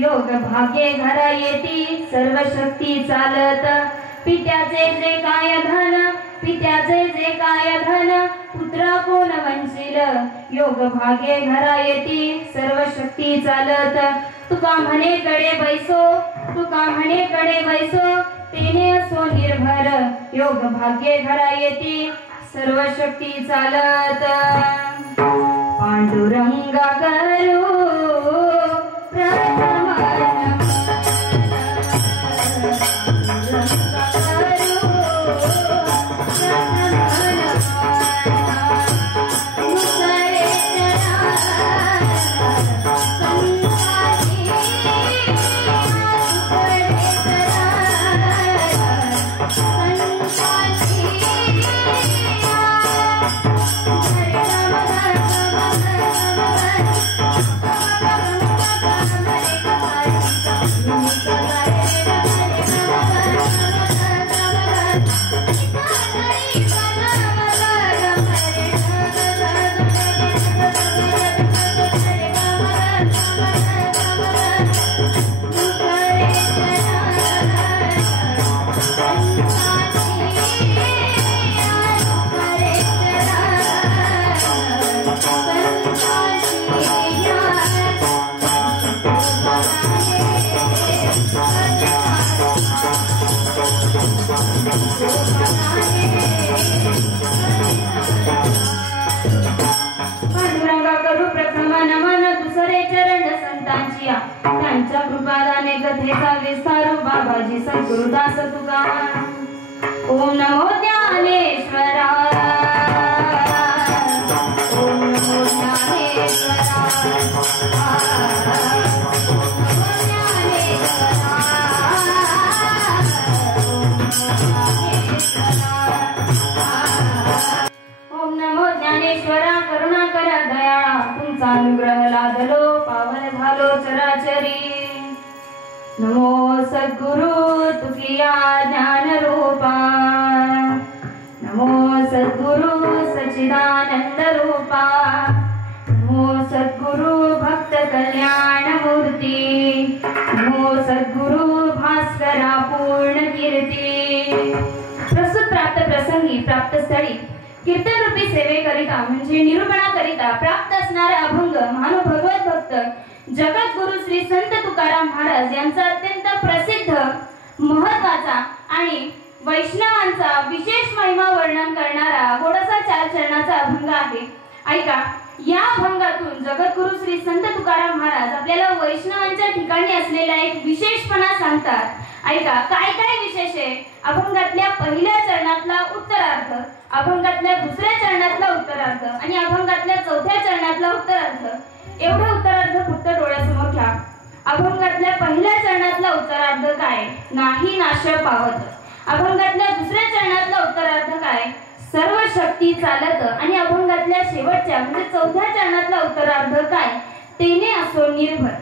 योग भाग्ये घरा येती सर्व शक्ती चालत पित्याचे जे काय धन पित्याचे जे काय धन पुत्रा कोण वंचिल योग भाग्ये घरा येती सर्व शक्ती चालत तुका म्हणे कडे बैसो तुका म्हणे कडे बैसो तेने असो निर्भर योग भाग्ये घरा येती सर्व शक्ती चालत पांडुरंगा करू पांडुरंगा करू प्रथम नमन दुसरे चरण संतांची त्यांच्या कृपादाने कथेचा विस्तारू बाबाजी सद्गुरुदास तुकाराम. ओम नमो ज्ञानेश्वरा, ओम नमो ज्ञानेश्वरा, ओम नमो ज्ञानेश्वरा. करुणा करा दयाळा, तुमचा अनुग्रह लादलो पावन झालो चराचरी. नमो सद्गुरु तुकिया ज्ञान रूपा, नमो सद्गुरु सच्चिदानंद रूपा, नमो सद्गुरु भक्त कल्याण मूर्ती, नमो सद्गुरु भास्करा पूर्ण कीर्ती. प्रस्तुत प्राप्त प्रसंगी प्राप्त स्थळी कीर्तन रूपी सेवेकरिता म्हणजे निरूपणाकरिता प्राप्त असणारा अभंग महानुभगवत भक्त जगद्गुरु श्री संत तुकाराम महाराज यांचा अत्यंत प्रसिद्ध महत्वाचा आणि वैष्णवांचा विशेष महिमा वर्णन करणारा गोडासा 4 चरणाचा अभंग आहे. ऐका, या अभंगातून जगद्गुरु श्री संत तुकाराम महाराज आपल्याला वैष्णवांच्या ठिकाणी असलेला एक विशेषपणा सांगतात. ऐका, काय काय विशेष आहे. अभंगातल्या पहिल्या चरणातला उत्तरार्ध, अभंगातल्या दुसऱ्या चरणातला उत्तरार्ध आणि अभंगातल्या चौथ्या चरणातला उत्तरार्ध. एवढं उत्तरार्ध फक्त डोळ्यासमोर घ्या. अभंगातल्या पहिल्या चरणातला उत्तरार्ध काय? नाही नाश पावत. अभंगातल्या दुसऱ्या चरणातला उत्तरार्ध काय? सर्व शक्ती चालत. आणि अभंगातल्या शेवटच्या म्हणजे चौथ्या चरणातला उत्तरार्ध काय? तेने असो निर्भर.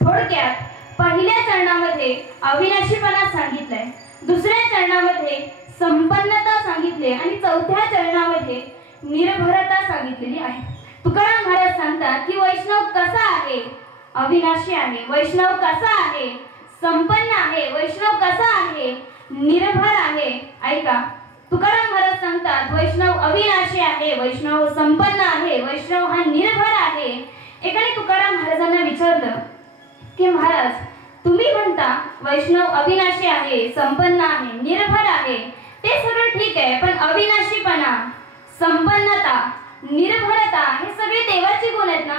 थोडक्यात पहिल्या चरणामध्ये अविनाशीपणा सांगितलाय, दुसऱ्या चरणामध्ये संपन्नता सांगितली आणि चौथ्या चरणामध्ये निर्भरता सांगितलेली आहे. तुकाराम महाराज सांगतात की वैष्णव कसा आहे? अविनाशी आहे. वैष्णव कसा आहे? संपन्न आहे. वैष्णव कसा आहे? निर्भर आहे. ऐका, तुकाराम महाराज सांगतात वैष्णव अविनाशी आहे, वैष्णव संपन्न आहे, वैष्णव हा निर्भर आहे. एकाने तुकाराम महाराजांना विचारलं की महाराज, तुम्ही म्हणता वैष्णव अविनाशी आहे, संपन्न आहे, निर्भर आहे, ते सगळं ठीक आहे, पण अविनाशीपणा, संपन्नता, निर्भरता हे सगळे देवाचे गुण आहेत ना?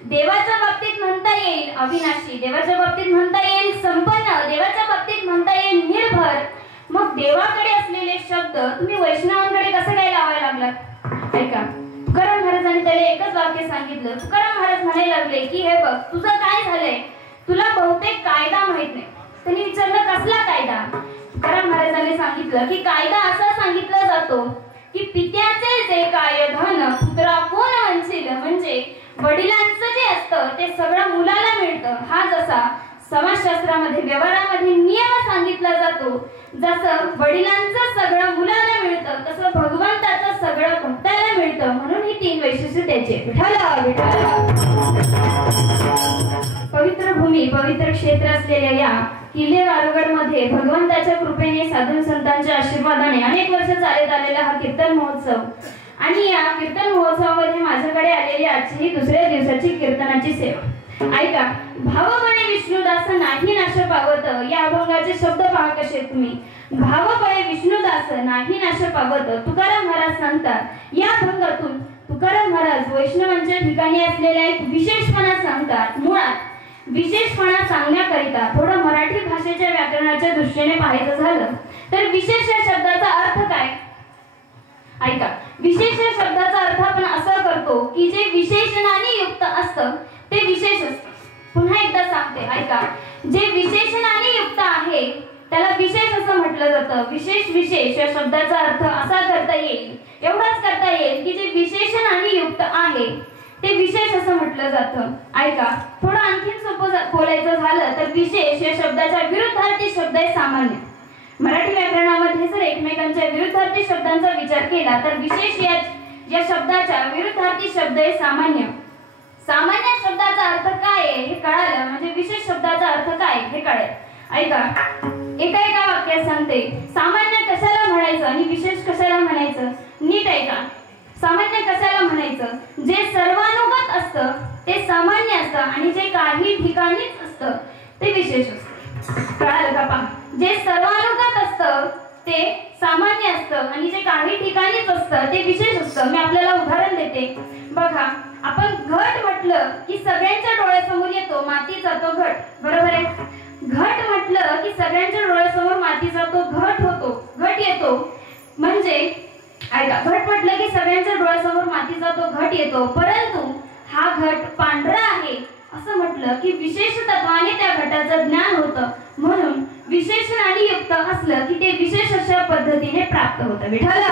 देवाच्या बाबतीत म्हणता येईल अविनाशी, देवाच्या बाबतीत म्हणता येईल संपन्न, देवाच्या बाबतीत म्हणता येईल निर्भर. मग देवाकडे असलेले शब्द तुम्ही वैष्णवांकडे कसं काय लावायला लागलात? ऐका, तुकाराम महाराजांनी त्याला एकच वाक्य सांगितलं. तुकाराम महाराज म्हणायला लागले की हे बघ, तुझं काय झालंय, तुला बहुतेक कायदा माहित नाही. त्यांनी विचारलं कसला कायदा? तुकाराम महाराजांनी सांगितलं की कायदा असा सांगितला जातो की पित्याचे जे काय धन पुत्रा कोण वंचिल, म्हणजे वडिलांचं जे असतं ते सगळं मुलाला मिळतं. हा जसा समाजशास्त्रामध्ये व्यवहारामध्ये नियम सांगितला जातो, जसं वडिलांचं सगळं मुलाला मिळतं तसं भगवंताचं सगळं भक्ताला मिळतं. म्हणून ही 3 वैशिष्ट्य त्याचे. विठाला विठाला. पवित्र भूमी, पवित्र क्षेत्र असलेल्या या किल्ले वारुगड मध्ये भगवंताच्या कृपेने, साधू संतांच्या आशीर्वादाने अनेक वर्ष चालत आलेला हा कीर्तन महोत्सव. आणि या कीर्तन महोत्सवामध्ये माझ्याकडे आलेली आजची ही 2ऱ्या दिवसाची कीर्तनाची सेवा. ऐका, भावबळे विष्णुदास नाही नाश पावत. या अभंगाचे शब्द पहा कसे तुम्ही. भावबळे विष्णुदास नाही नाश पावत. तुकाराम महाराज सांगतात या अभंगातून तुकाराम महाराज वैष्णवांच्या ठिकाणी असलेला एक विशेषपणा सांगतात. मुळात विशेषपणा सांगण्याकरिता थोडं मराठी भाषेच्या व्याकरणाच्या दृष्टीने पाहायचं झालं तर विशेष या शब्दाचा अर्थ काय? ऐका, विशेष या शब्दाचा अर्थ आपण असा करतो की जे विशेषणाने युक्त असतं ते विशेष असतं. पुन्हा एकदा सांगते, ऐका, जे विशेषणाने युक्त आहे त्याला विशेष असं म्हटलं जातं. विशेष विशेष या शब्दाचा अर्थ असा करता येईल, एवढाच करता येईल की जे विशेषणाने युक्त आहे ते विशेष असं म्हटलं जातं. ऐका, थोडं आणखीन सोपं बोलायचं झालं तर विशेष या शब्दाच्या विरुद्धार्थी शब्द आहे सामान्य. मराठी व्याकरणामध्ये जर एकमेकांच्या विरुद्धार्थी शब्दांचा विचार केला तर विशेष या शब्दाच्या विरुद्धार्थी शब्द आहे सामान्य. सामान्य शब्दाचा अर्थ काय आहे हे कळालं म्हणजे विशेष शब्दाचा अर्थ काय हे कळेल. ऐका, एका वाक्यात सांगते, सामान्य कशाला म्हणायचं आणि विशेष कशाला म्हणायचं. नीट ऐका, सामान्य कशाला म्हणायचं? जे सर्वानुगत असतं ते सामान्य असतं आणि जे काही ठिकाणीच असतं ते विशेष असतं. कळालं का? पहा, जे सर्वानुगत असतं ते सामान्य असतं आणि जे काही ठिकाणीच असतं ते विशेष असतं. मी आपल्याला उदाहरण देते. बघा, आपण घट म्हटलं की सगळ्यांच्या डोळ्यासमोर येतो मातीचा तो घट, बरोबर आहे? घट म्हटलं की सगळ्यांच्या डोळ्यासमोर मातीचा तो घट येतो. म्हणजे ऐका, घट म्हटलं की सगळ्यांच्या डोळ्यासमोर मातीचा तो घट येतो, परंतु हा घट पांढरा आहे असं म्हटलं की विशेष तत्वाने त्या घटाचं ज्ञान होतं. म्हणून विशेषण आणि युक्त असलं की ते विशेष अशा पद्धतीने प्राप्त होतं. विठ्ठल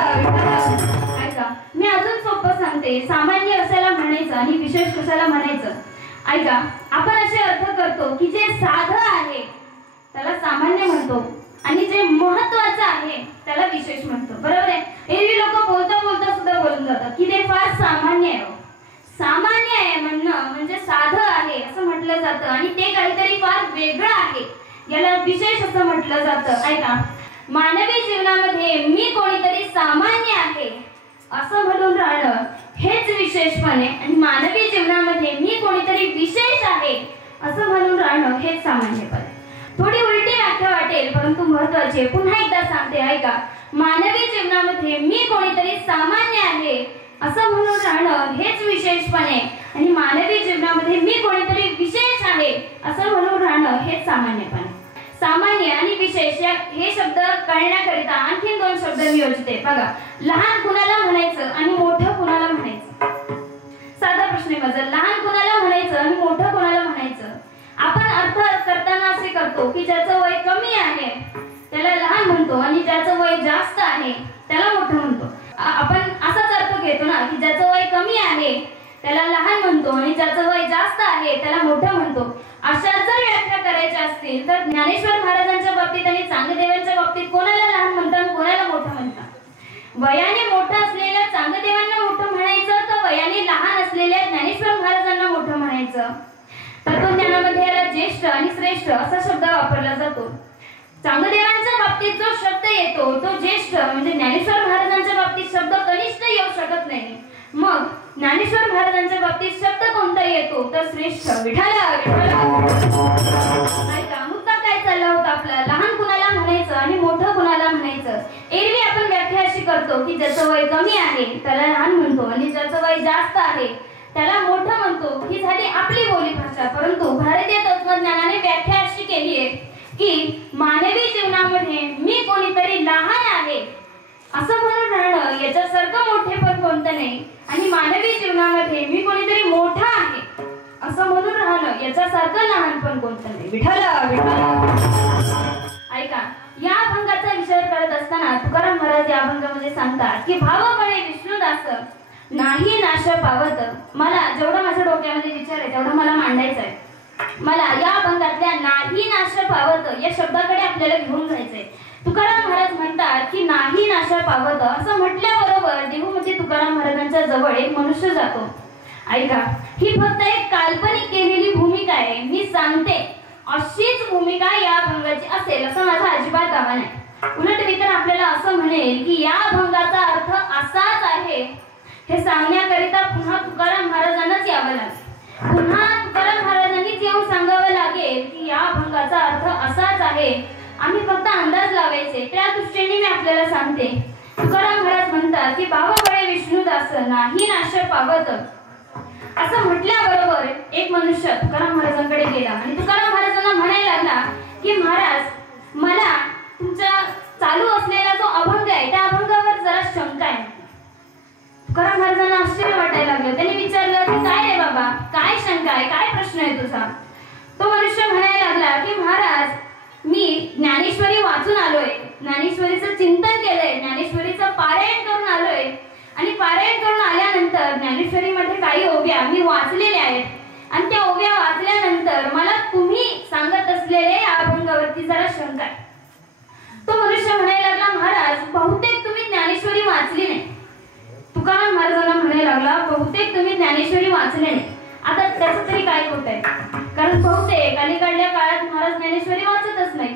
ऐका, मी अजून सोपं सांगते. सामान्य असायला म्हणायचं आणि विशेष कशाला म्हणायचं? ऐका, आपण असे अर्थ करतो की जे साधं आहे त्याला सामान्य म्हणतो आणि जे महत्वाचं आहे त्याला विशेष म्हणतो, बरोबर आहे? एरवी लोक बोलता बोलता सुद्धा बोलून जातात की ते फार सामान्य आहे. सामान्य आहे म्हणणं म्हणजे साधं आहे असं म्हटलं जातं आणि ते काहीतरी फार वेगळं आहे, याला विशेष असं म्हटलं जातं. ऐका, मानवी जीवनामध्ये मी कोणीतरी सामान्य आहे असं म्हणून राहणं हेच विशेषपणे आणि मानवी जीवनामध्ये मी कोणीतरी विशेष आहे असं म्हणून राहणं हेच सामान्यपणे. थोडी उलटी व्याख्या वाटेल परंतु महत्वाची. पुन्हा एकदा सांगते, ऐका, मानवी जीवनामध्ये मी कोणीतरी सामान्य आहे असं म्हणून राहणं हेच विशेषपणे आणि मानवी जीवनामध्ये मी कोणीतरी विशेष आहे असं म्हणून राहणं हेच सामान्यपणे. सामान्य आणि विशेष हे शब्द कळण्याकरिता आणखी दोन शब्द मी योजते. बघा, लहान कुणाला म्हणायचं आणि मोठं कुणाला म्हणायचं? साधा प्रश्न आहे माझा. लहान कुणाला म्हणायचं आणि मोठं कुणाला म्हणायचं? आपण अर्थ करताना असे करतो की ज्याचं वय कमी आहे त्याला लहान म्हणतो आणि ज्याचं वय जास्त आहे त्याला मोठं म्हणतो. आपण असाच अर्थ घेतो ना की ज्याचं वय कमी आहे त्याला लहान म्हणतो आणि ज्याचं वय जास्त आहे त्याला मोठं म्हणतो. अशा जर व्याख्या करायच्या असतील तर ज्ञानेश्वर महाराजांच्या बाबतीत आणि चांगदेवांच्या बाबतीत कोणाला लहान म्हणतात, कोणाला मोठं म्हणतात? वयाने मोठं असलेल्या चांगदेवांना मोठं म्हणायचं का वयाने लहान असलेल्या ज्ञानेश्वर महाराजांना मोठं म्हणायचं? तत्वज्ञानामध्ये याला ज्येष्ठ आणि श्रेष्ठ असा शब्द वापरला जातो. चांगदेवांच्या बाबतीत जो शब्द येतो तो ज्येष्ठ म्हणजे ज्ञानेश्वर महाराजांच्या बाबतीत शब्द कनिष्ठ येऊ शकत नाही. मग ज्ञानेश्वर महाराजांच्या बाबतीत शब्द कोणता येतो तर श्रेष्ठ. विठ्ठल ऐका, मुद्दा काय चालला होता आपला? लहान कुणाला म्हणायचं आणि मोठं कुणाला म्हणायचं? एरवी आपण व्याख्या अशी करतो की ज्याचं वय कमी आहे त्याला लहान म्हणतो आणि ज्याचं वय जास्त आहे त्याला मोठं म्हणतो. ही झाली आपली बोली भाषा. परंतु भारतीय तत्वज्ञानाने व्याख्या अशी केली आहे की मानवी जीवनामध्ये मी कोणीतरी लहान आहे असं म्हणून राहणं याच्यासारखं मोठेपण कोणतं नाही आणि मानवी जीवनामध्ये मी कोणीतरी मोठा आहे असं म्हणून राहणं याच्यासारखं लहानपण कोणतं नाही. विठ्ठल ऐका, या अभंगाचा विचार करत असताना तुकाराम महाराज या अभंगामध्ये सांगतात की भावबळे विष्णुदास नाही नाश पावत. मला जेवढं माझ्या डोक्यामध्ये विचार आहे तेवढं मला मांडायचं आहे. मला या अभंगातल्या नाही नाश पावत या शब्दाकडे आपल्याला घेऊन जायचंय. तुकाराम महाराज म्हणतात की नाही नाश पावत असं म्हटल्याबरोबर देहूमध्ये तुकाराम महाराजांच्या जवळ एक मनुष्य जातो. ऐका, ही फक्त एक काल्पनिक केलेली भूमिका आहे. मी सांगते अशीच भूमिका या अभंगाची असेल असं माझा अजिबात दावा नाही. उलट मी तर आपल्याला असं म्हणेल की या अभंगाचा अर्थ असाच आहे हे सांगण्याकरिता पुन्हा तुकाराम महाराजांनाच यावं लागेल. पुन्हा तुकाराम महाराजांनीच येऊन सांगावं लागेल की या अभंगाचा अर्थ असाच आहे. आम्ही फक्त अंदाज लावायचे. त्या दृष्टीने मी आपल्याला सांगते. तुकाराम महाराज म्हणतात की भावबळे विष्णुदास नाही नाश पावत असं म्हटल्याबरोबर एक मनुष्य तुकाराम महाराजांकडे गेला आणि तुकाराम महाराजांना म्हणायला लागला की महाराज, मला तुमच्या चालू असलेला जो अभंग आहे त्या अभंगावर जरा शंका आहे. तुकाराम महाराजांना आश्चर्य वाटायला लागलं. त्यांनी विचारलं की काय रे बाबा, काय शंका आहे, काय प्रश्न आहे तुझा? तो मनुष्य म्हणायला लागला की महाराज, मी ज्ञानेश्वरी वाचून आलोय, ज्ञानेश्वरीचं चिंतन केलंय, ज्ञानेश्वरीचं पारायण करून आलोय आणि पारायण करून आल्यानंतर ज्ञानेश्वरीमध्ये काही ओव्या मी वाचलेल्या आहेत आणि त्या ओव्या वाचल्यानंतर मला तुम्ही सांगत असलेले या अभंगावरती जरा शंका आहे. तो मनुष्य म्हणायला लागला, महाराज, बहुतेक तुम्ही ज्ञानेश्वरी वाचली नाही. तुकाराम महाराजांना म्हणायला लागला, बहुतेक तुम्ही ज्ञानेश्वरी वाचले नाही. आता त्याचं तरी काय होत आहे? कारण बहुतेक अलीकडल्या काळात महाराज ज्ञानेश्वरी वाचतच नाही.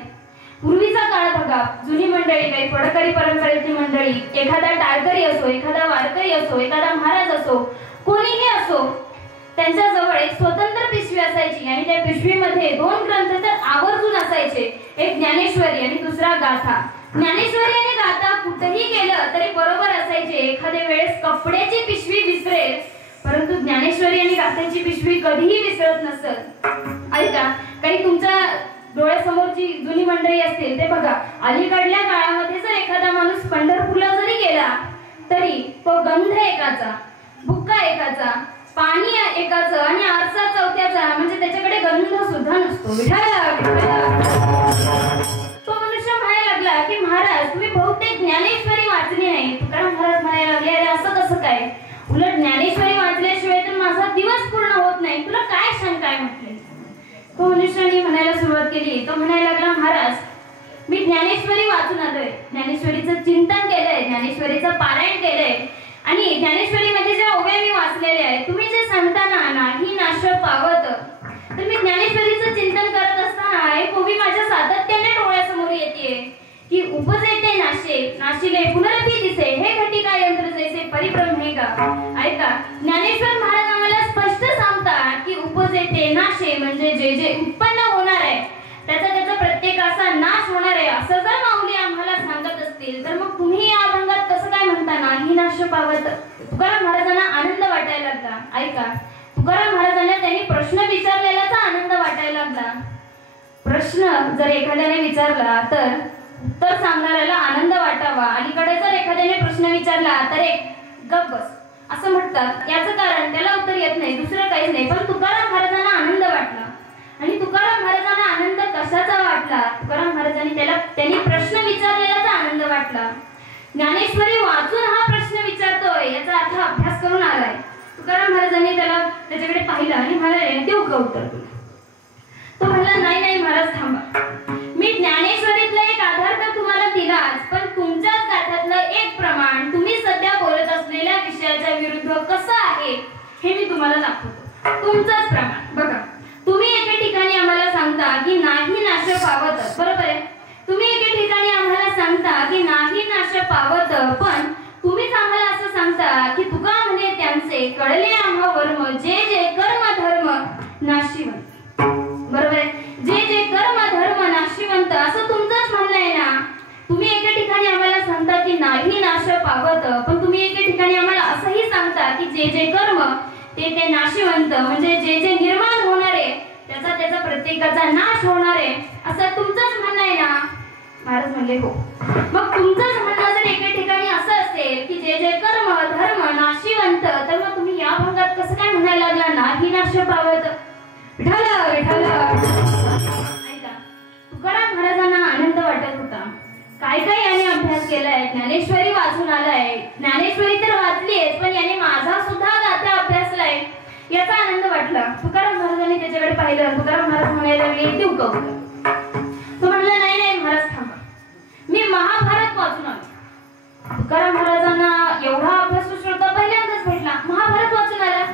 पूर्वीचा काळ बघा, जुनी मंडळी, काही पडकरी परंपरेची मंडळी, एखादा टाळकरी असो, एखादा वारकरी असो, एखादा महाराज असो, कोणीही असो, त्यांच्या जवळ एक स्वतंत्र पिशवी असायची आणि त्या पिशवीमध्ये 2 ग्रंथ तर आवर्जून असायचे. एक ज्ञानेश्वरी आणि दुसरा गाथा. ज्ञानेश्वरी आणि गाथा कुठेही गेलं तरी बरोबर असायचे. एखाद्या वेळेस कपड्याची पिशवी विसरेल परंतु ज्ञानेश्वरी आणि काथ्याची पिशवी कधीही विसरत नसत। ऐका, काही तुमच्या डोळ्यासमोरची जुनी मंडळी असतील ते बघा, अलीकडल्या काळामध्ये जर एखादा माणूस पंढरपूरला जरी गेला तरी तो गंध एकाचा, बुक्का एकाचा, पाणी एकाचं आणि आरसा चौथ्याचा, म्हणजे त्याच्याकडे गंध सुद्धा नसतो। तो मनुष्य म्हणायला लागला की महाराज तुम्ही बहुतेक ज्ञानेश्वरी वाचली नाही। तुकाराम महाराज म्हणायला लागले अरे असं कसं काय, उलट ज्ञानेश्वरी वाचल्याशिवाय तर माझा दिवस पूर्ण होत नाही, तुला काय शंका आहे म्हटले। तो मनुष्याने म्हणायला सुरुवात केली, तो म्हणायला लागला महाराज मी ज्ञानेश्वरी वाचून आलोय, ज्ञानेश्वरीचं चिंतन केलंय, ज्ञानेश्वरीचं पारायण केलंय आणि ज्ञानेश्वरीमध्ये ज्या ओव्या मी वाचलेल्या आहेत तुम्ही जे सांगता ना नाही नाश पावत, तर मी ज्ञानेश्वरीचं चिंतन करत असताना एक ओवी माझ्या सातत्याने डोळ्यासमोर येते की उपजेते नाशे नाशिले पुनरपी दिसे हे घटिका यंत्र जैसे परिभ्रमे का। ऐका, ज्ञानेश्वर महाराज आम्हाला स्पष्ट सांगतात की उपजेते नाशे म्हणजे जे जे उत्पन्न होणार आहे त्याचा प्रत्येकाचा नाश होणार आहे असं जर माऊली आम्हाला सांगत असतील तर मग तुम्ही या अभंगात कसं काय म्हणता नाही नाश पावत। तुकाराम महाराजांना आनंद वाटायला लागला। ऐका, तुकाराम महाराजांना त्यांनी प्रश्न विचारलेल्याचा आनंद वाटायला लागला। प्रश्न जर एखाद्याने विचारला तर उत्तर सांगणाऱ्याला आनंद वाटावा, अलीकडे जर एखाद्याने प्रश्न विचारला तर एक गप बस असं म्हणतात, याचं कारण त्याला उत्तर येत नाही, दुसरं काहीच नाही। पण तुकाराम महाराजांना आनंद वाटला आणि तुकाराम महाराजांना आनंद कशाचा वाटला, तुकाराम महाराजांनी त्यांनी प्रश्न विचारलेल्याचा आनंद वाटला। ज्ञानेश्वरी वाचून हा प्रश्न विचारतोय याचा अर्थ अभ्यास करून आलाय। तुकाराम महाराजांनी त्याच्याकडे पाहिलं आणि म्हणाले देऊ का उत्तर तुला। तो म्हणला नाही नाही महाराज थांबा, मी ज्ञानेश्वरीतला एक आधार तर तुम्हाला दिलाच, पण तुमच्याच गाथ्यातलं एक प्रमाण तुम्ही सध्या बोलत असलेल्या विषयाच्या विरुद्ध कसं आहे हे मी तुम्हाला दाखवतो। तुमचंच प्रमाण बघा, तुम्ही एके ठिकाणी आम्हाला सांगता की नाही नाश पावत, बरोबर आहे, तुम्ही एके ठिकाणी आम्हाला सांगता की नाही नाश पावत, पण तुम्हीच आम्हाला असं सांगता की तुका म्हणे त्यांचे कळले आम्हा वर्म जे जे कर्म धर्म नाशिवंत, बरोबर आहे, जे जे कर्म धर्म नाशिवंत असं तुमचंच म्हणणं आहे ना। तुम्ही एके ठिकाणी आम्हाला सांगता की नाही नाश पावत, पण तुम्ही एके ठिकाणी आम्हाला असंही सांगता की जे जे कर्म ते नाशिवंत म्हणजे जे जे निर्माण होणारे त्याचा प्रत्येकाचा नाश होणारे असं तुमचंच म्हणणं आहे ना। महाराज म्हणले हो। मग तुमचंच म्हणणं जर एके ठिकाणी असं असेल की जे जे कर्म धर्म नाशिवंत, तर मग तुम्ही या भागात कसं काय म्हणायला लागला नाही नाश पावत। ऐका, तुकाराम महाराजांना आनंद वाटत होता, काय काय याने अभ्यास केलाय, ज्ञानेश्वरी वाचून आलाय, ज्ञानेश्वरी तर वाचलीच पण याने माझा सुद्धा गाथा अभ्यासलाय याचा आनंद वाटला। तुकाराम महाराजांनी त्याच्याकडे पाहिलं, तुकाराम महाराज म्हणायला लागले देऊ का उत्तर। तो म्हणला नाही नाही महाराज थांबा, मी महाभारत वाचून आलो। तुकाराम महाराजांना एवढा अभ्यासू श्रोता पहिल्यांदाच भेटला, महाभारत वाचून आला।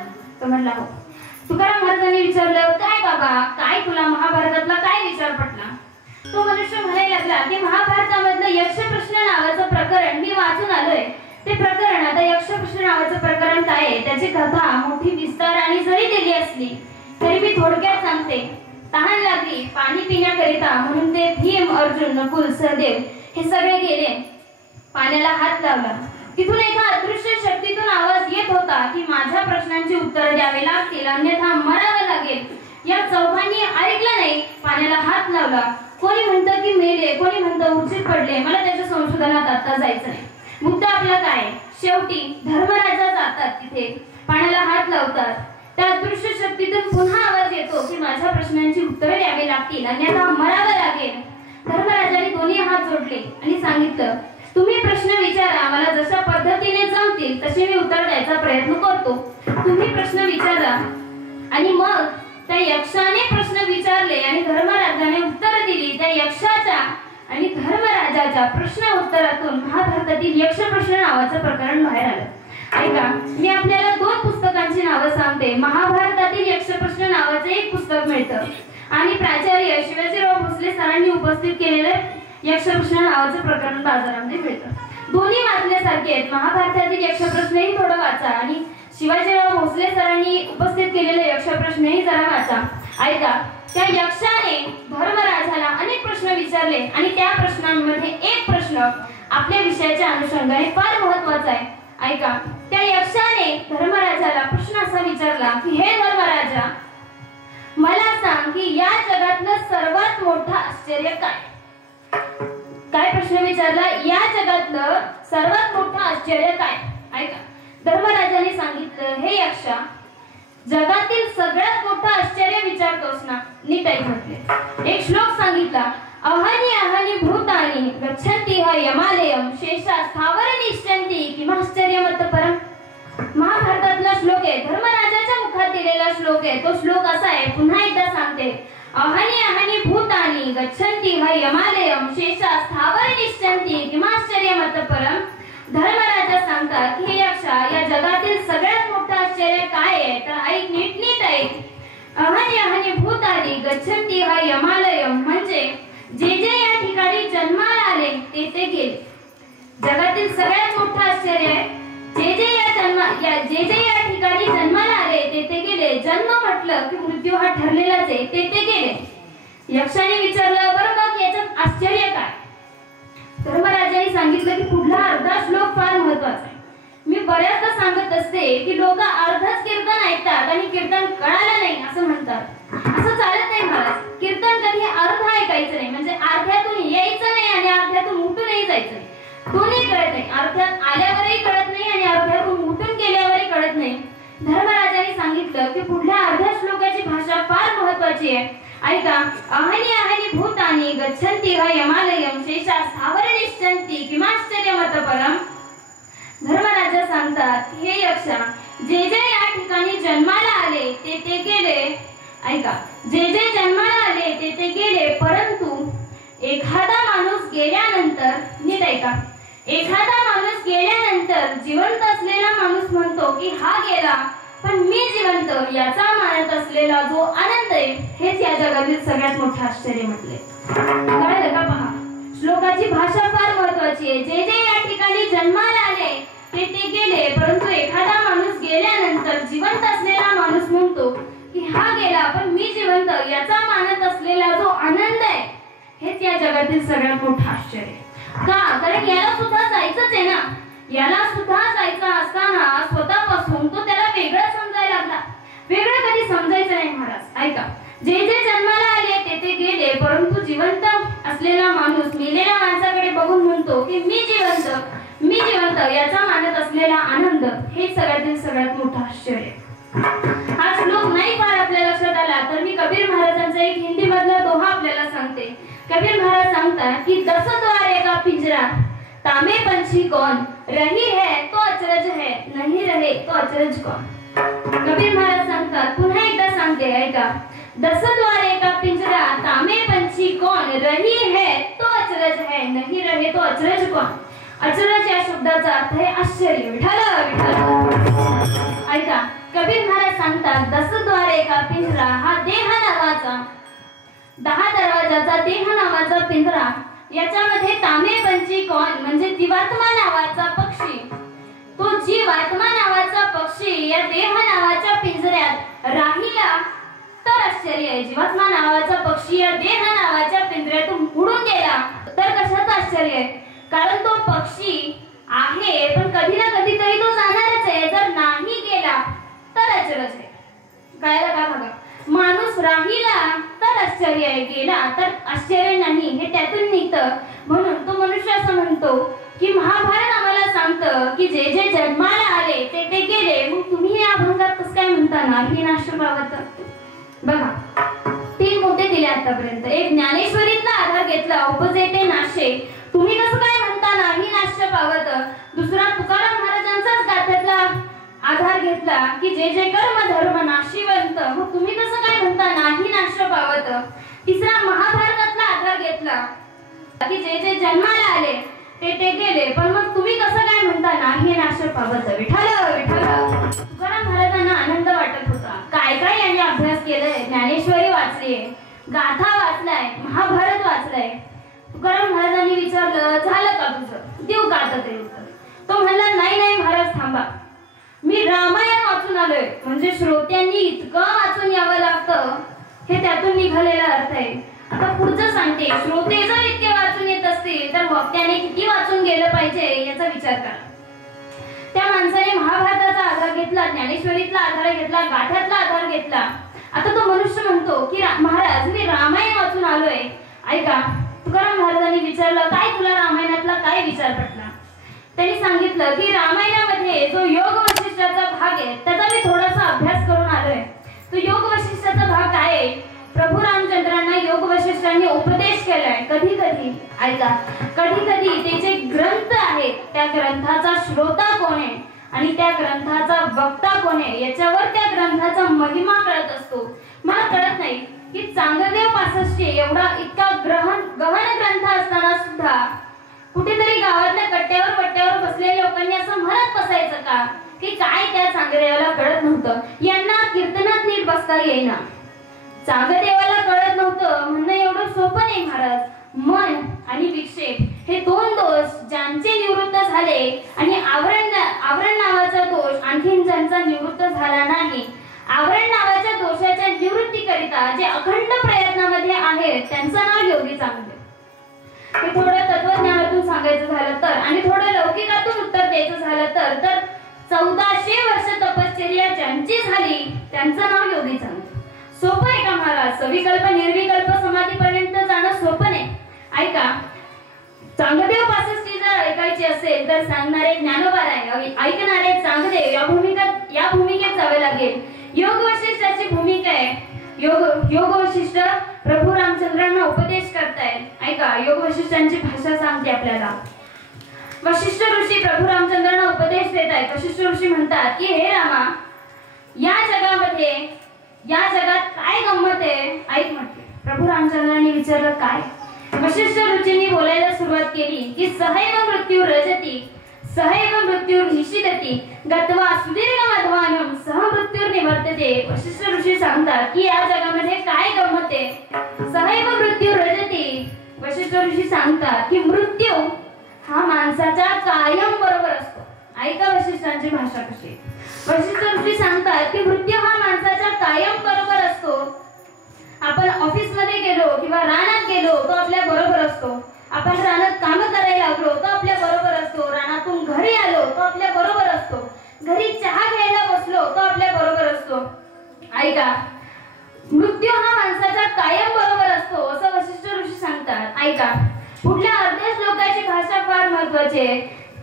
तो म्हणला हो। तुकाराम महाराजांनी विचारलं काय बाबा काय तुला महाभारतातला काय विचार पटला। तो मनुष्य म्हणायला लागला की महाभारतामधलं यक्ष प्रश्न नावाचं प्रकरण मी वाचून आलोय, ते प्रकरण आता यक्ष प्रश्न नावाचं प्रकरण काय आहे त्याची कथा मोठी विस्ताराने जरी दिली असली तरी मी थोडक्यात सांगते। तहान लागली पाणी पिण्याकरिता म्हणून ते भीम अर्जुन नकुल सहदेव हे सगळे गेले, पाण्याला हात लावला, तिथून एका अदृश्य शक्तीतून आवाज येत होता की माझ्या प्रश्नांची उत्तर द्यावे लागतील अन्यथा मरावं लागेल। या चौघांनी ऐकलं नाही, पाण्याला हात लावला, कोणी म्हणतं की मेले, कोणी म्हणतं उचित पडले, मला त्याच्या संशोधनात आता जायचं नाही। मुद्दा आपला काय, शेवटी धर्मराजा जातात तिथे पाण्याला हात लावतात, त्या अदृश्य शक्तीतून पुन्हा आवाज येतो की माझ्या प्रश्नांची उत्तरे द्यावी लागतील अन्यथा मरावं लागेल। धर्मराजाने दोन्ही हात जोडले आणि सांगितलं तुम्ही प्रश्न विचारा, मला जशा पद्धतीने जमतील तसे मी उत्तर द्यायचा प्रयत्न करतो, तुम्ही प्रश्न विचारा। आणि मग त्या यक्षाने प्रश्न विचारले आणि धर्मराजाने उत्तर दिली। त्या यक्षाच्या आणि धर्मराजाच्या प्रश्न उत्तरातून महाभारतातील यक्ष प्रश्न नावाचं प्रकरण बाहेर आलं। ऐका, मी आपल्याला दोन पुस्तकांची नावं सांगते। महाभारतातील यक्ष प्रश्न नावाचं एक पुस्तक मिळतं आणि प्राचार्य शिवाजीराव भोसले सरांनी उपस्थित केलेलं यक्ष प्रश्न नावाचं प्रकरण बाजारामध्ये मिळतं। दोन्ही वाचण्यासारखे आहेत। महाभारतातील यक्ष प्रश्नही थोडं वाचा आणि शिवाजीराव भोसले सरांनी उपस्थित केलेले यक्ष प्रश्नही जरा वाचा। ऐका, त्या यक्षाने धर्मराजाला अनेक प्रश्न विचारले आणि त्या प्रश्नांमध्ये एक प्रश्न आपल्या विषयाच्या अनुषंगाने फार महत्त्वाचा आहे ऐका, त्या यक्षाने धर्मराजाला प्रश्न असा विचारला की हे धर्मराजा, मला सांग की या जगातलं सर्वात मोठं आश्चर्य काय? काय प्रश्न विचारला? या जगातलं सर्वात मोठं आश्चर्य काय? ऐका, धर्मराजाने सांगितलं, हे यक्षा, जगातील सगळ्यात मोठं आश्चर्य विचारतोस ना? नीट ऐक म्हटले. एक श्लोक सांगितला, अहनी अहनी भूतानि गच्छन्ति ह यमालयम शेषा स्थावर निश्चन्ति किमाश्चर्यमत परम. महाभारतातला श्लोक आहे, धर्मराजाच्या मुखात दिलेला श्लोक आहे. तो श्लोक असा आहे, पुन्हा एकदा सांगते, अहनी अहनी भूतानि गच्छन्ति ह यमालयम शेषा स्थावर निश्चन्ति किमाश्चर्यमत परम. धर्मराजा सांगतात की हे यक्षा, या जगातील सगळ्यात मोठं आश्चर्य काय आहे? तर ऐक, नीट नीट ऐक. अहनी अहनी भूतानि गच्छन्ति ह यमालयम म्हणजे जे जे या ठिकाणी जन्माला आले ते ते गेले. जगातील सगळ्यात मोठं आश्चर्य आहे, जे जे या ठिकाणी जन्माला आले ते ते गेले. जन्म म्हटलं की मृत्यू हा ठरलेलाच आहे, ते ते गेले. यक्षाने विचारलं, बरं मग याच्यात आश्चर्य काय? धर्मराजाने सांगितलं की पुढला अर्धा श्लोक फार महत्वाचा आहे. मी बऱ्याचदा सांगत असते की लोक अर्धच कीर्तन ऐकतात आणि कीर्तन कळालं नाही असं म्हणतात. असं चालत नाही महाराज. कीर्तन कधी अर्ध ऐकायचं नाही, म्हणजे अर्ध्यातून यायचं नाही आणि अर्ध्यातून उठूनही जायचं नाही. दोन्ही कळत नाही, अर्ध्यात आल्यावरही कळत नाही आणि अर्ध्यातून उठून गेल्यावरही कळत नाही. धर्मराजाने सांगितलं की पुढल्या अर्ध्या श्लोकाची भाषा फार महत्वाची आहे. ऐका, अहनी अहनी भूतानि गच्छन्ति ह यमालयम शेषा स्थावर निश्चन्ति किमाश्चर्यमत परम. धर्मराजा सांगतात, हे यक्षा, जे जे या ठिकाणी जन्माला आले ते ते गेले. ऐका, जे जे जन्माला आले ते ते गेले, परंतु एखादा माणूस गेल्यानंतर, नीट ऐका, एखादा माणूस गेल्यानंतर जिवंत असलेला माणूस म्हणतो की हा गेला पण मी जिवंत, याचा मानत असलेला जो आनंद आहे, हेच या जगातील सगळ्यात मोठे आश्चर्य म्हटले. कळलं का? पहा, श्लोकाची भाषा फार महत्वाची आहे. जे जे या ठिकाणी जन्माला आले ते ते गेले, परंतु एखादा माणूस गेल्यानंतर जिवंत असलेला माणूस म्हणतो की हा गेला पण मी जिवंत, याचा मानत असलेला जो आनंद आहे, हेच या जगातील सगळ्यात मोठं आश्चर्य. का? कारण याला सुद्धा जायचंच आहे ना. याला सुद्धा जायचं असताना स्वतःपासून तो त्याला वेगळं समजायला लागला. वेगळं कधी समजायचं नाही महाराज. ऐका, जे जे जन्माला आले ते ते गेले, परंतु जिवंत असलेला माणूस मेलेल्या माणसाकडे बघून म्हणतो की मी जिवंत, मी जिवंत, याचा मानत असलेला आनंद, हे सगळ्यातील सगळ्यात मोठं आश्चर्य. हा श्लोक नाही फार आपल्या लक्षात आला तर मी कबीर महाराजांचा एक हिंदी मधला दोहा आपल्याला सांगते. कबीर महाराज सांगतात की 10 द्वारे का पिंजरा तामे पंछी कौन, रही है तो अचरज है, नहीं रहे तो अचरज कौन. कबीर महाराज सांगतात, पुन्हा एकदा सांगते, ऐका, 10 द्वारे का पिंजरा तामे पंछी कौन, रही है तो अचरज है, नहीं रहे तो अचरज कौन. अचरज या शब्दाचा अर्थ आहे आश्चर्य. विठ्ठल विठ्ठल. ऐका, कबीर महाराज सांगतात, 10 द्वारे का पिंजरा हा देह नावाचा, 10 दरवाजाचा देह नावाचा पिंजरा, याच्यामध्ये तामे पंछी कौन म्हणजे जीवात्मा नावाचा पक्षी. तो जीवात्मा नावाचा पक्षी या देह नावाच्या पिंजऱ्यात राहिला तर आश्चर्य आहे. जीवात्मा नावाचा पक्षी या देह नावाच्या पिंजऱ्यातून उडून गेला तर कशाचं आश्चर्य आहे? कारण तो पक्षी आहे पण कधी ना कधीतरी तो जाणारच आहे. जर नाही गेला तर आश्चर्यच आहे. कळलं का? बघा, माणूस राहिला तर आश्चर्य आहे, गेला तर आश्चर्य नाही, हे त्यातून निघतं. म्हणून तो मनुष्य असं म्हणतो की महाभारत आम्हाला सांगतं की जे जे जन्माला आले ते ते गेले, मग तुम्ही या अभंगात कसं काय म्हणता नाही नाश पावत. बघा, 3 मुद्दे दिले आतापर्यंत. एक ज्ञानेश्वरीतला आधार घेतला, उपजे ते नाशे, तुम्ही कसं काय म्हणता नाही नाश पावत. दुसरा तुकाराम महाराजांचाच गाथ्यातला आधार घेतला की जे जे कर्म धर्म नाशिवंत, मग तुम्ही कसं काय म्हणता नाही नाश पावत. तिसरा महाभारतातला आधार घेतला की जे जे जन्माला आले ते ते गेले, पण मग तुम्ही कसं काय म्हणता नाही नाश पावत. विठ्ठल विठ्ठल. तुकाराम महाराजांना आनंद वाटत होता. काय काय यांनी अभ्यास केलाय, ज्ञानेश्वरी वाचलीये, गाथा वाचलाय, महाभारत वाचलाय. तुकाराम महाराजांनी विचारलं, झालं का तुझं, देऊ का आता ते उत्तर. तो म्हणला, नाही नाही महाराज थांबा, मी रामायण वाचून आलोय. म्हणजे श्रोत्यांनी इतकं वाचून यावं लागतं, हे त्यातून निघालेला अर्थ आहे. आता पुढचं सांगते, श्रोते जर इतके वाचून येत असतील तर वक्त्याने किती वाचून गेलं पाहिजे याचा विचार करा. त्या माणसाने महाभारताचा आधार घेतला, ज्ञानेश्वरीतला आधार घेतला, गाथ्यातला आधार घेतला. आता तो मनुष्य म्हणतो की महाराज मी रामायण वाचून आलोय. ऐका, तुकाराम महाराजांनी विचारलं काय तुला रामायणातला काय विचार पटला? त्यांनी सांगितलं की रामायणामध्ये जो योग वशिष्ठाचा भाग आहे त्याचा मी थोडासा अभ्यास करून आलोय. तो योग वशिष्ठाचा भाग काय आहे? प्रभू रामचंद्रांना योग वशिष्ठांनी उपदेश केलाय. कधी कधी ऐका, कधी कधी ते जे ग्रंथ आहेत त्या ग्रंथाचा श्रोता कोण आहे आणि त्या ग्रंथाचा वक्ता कोण आहे याच्यावर त्या ग्रंथाचा महिमा कळत असतो. मला कळत नाही की चांगदेव 65 एवढा इतका गहन ग्रंथ असताना सुद्धा कुठेतरी गावातल्या कट्ट्यावर पट्ट्यावर बसलेल्या लोकांनी असं म्हणत बसायचं का की काय त्या चांगदेवाला कळत नव्हतं, यांना कीर्तनात नीट बसता येईना. चांगदेवाला कळत नव्हतं म्हणणं एवढं सोपं नाही महाराज. मन आणि विक्षेप हे दोन दोष ज्यांचे निवृत्त झाले आणि आवरण नावाचा दोष आणखीन ज्यांचा निवृत्त झाला नाही, आवरण नावाच्या दोषाच्या निवृत्तीकरिता जे अखंड प्रयत्नामध्ये आहेत त्यांचं नाव योगी चांगदेव. हे थोडं तत्वज्ञानातून सांगायचं झालं तर आणि थोडं लौकिकातून उत्तर द्यायचं झालं तर 1400 वर्ष तपश्चर्या ज्यांची झाली त्यांचं नाव योगी चांगदेव. सोपं आहे का महाराज? सविकल्प निर्विकल्प समाधीपर्यंत जाणं सोपं नाही. ऐका, चांगदेव 65 जर ऐकायची असेल तर सांगणारे ज्ञानोबा आहे, ऐकणारे चांगदेव या भूमिकेत जावे लागेल. योग वशिष्ठाची भूमिका आहे. योग वशिष्ठ प्रभू रामचंद्रांना उपदेश करतायत. ऐका, योग वशिष्ठांची भाषा सांगते आपल्याला. वशिष्ठ ऋषी प्रभू रामचंद्रांना उपदेश देत आहेत. वशिष्ठ ऋषी म्हणतात की हे रामा, या जगात काय गंमत आहे ऐक म्हटले. प्रभू रामचंद्रांनी विचारलं काय? वशिष्ठ ऋषींनी बोलायला सुरुवात केली की सहैव मृत्यू रजती सहैव मृत्यू निशिदती गत्वा सुदीर्घ मध्वानम सह मृत्यू निवर्तते. वशिष्ठ ऋषी सांगतात की या जगामध्ये काय गंमत आहे? सहैव मृत्यू रजती. वशिष्ठ ऋषी सांगतात की मृत्यू हा माणसाच्या कायम बरोबर असतो. ऐका वशिष्ठांची भाषा कशी. वशिष्ठ ऋषी सांगतात की मृत्यू हा माणसाच्या कायम बरोबर असतो. आपण ऑफिस मध्ये गेलो किंवा रानात गेलो तो आपल्या बरोबर असतो. आपण रानात काम करायला लागलो तो आपल्या बरोबर असतो. रानातून घरी आलो तो आपल्या बरोबर असतो. घरी चहा घ्यायला बसलो तो आपल्या बरोबर असतो. ऐका, मृत्यू हा माणसाच्या कायम बरोबर असतो असं वशिष्ठ ऋषी सांगतात. ऐका, पुढल्या अर्ध्या श्लोकाची भाषा फार महत्वाची आहे.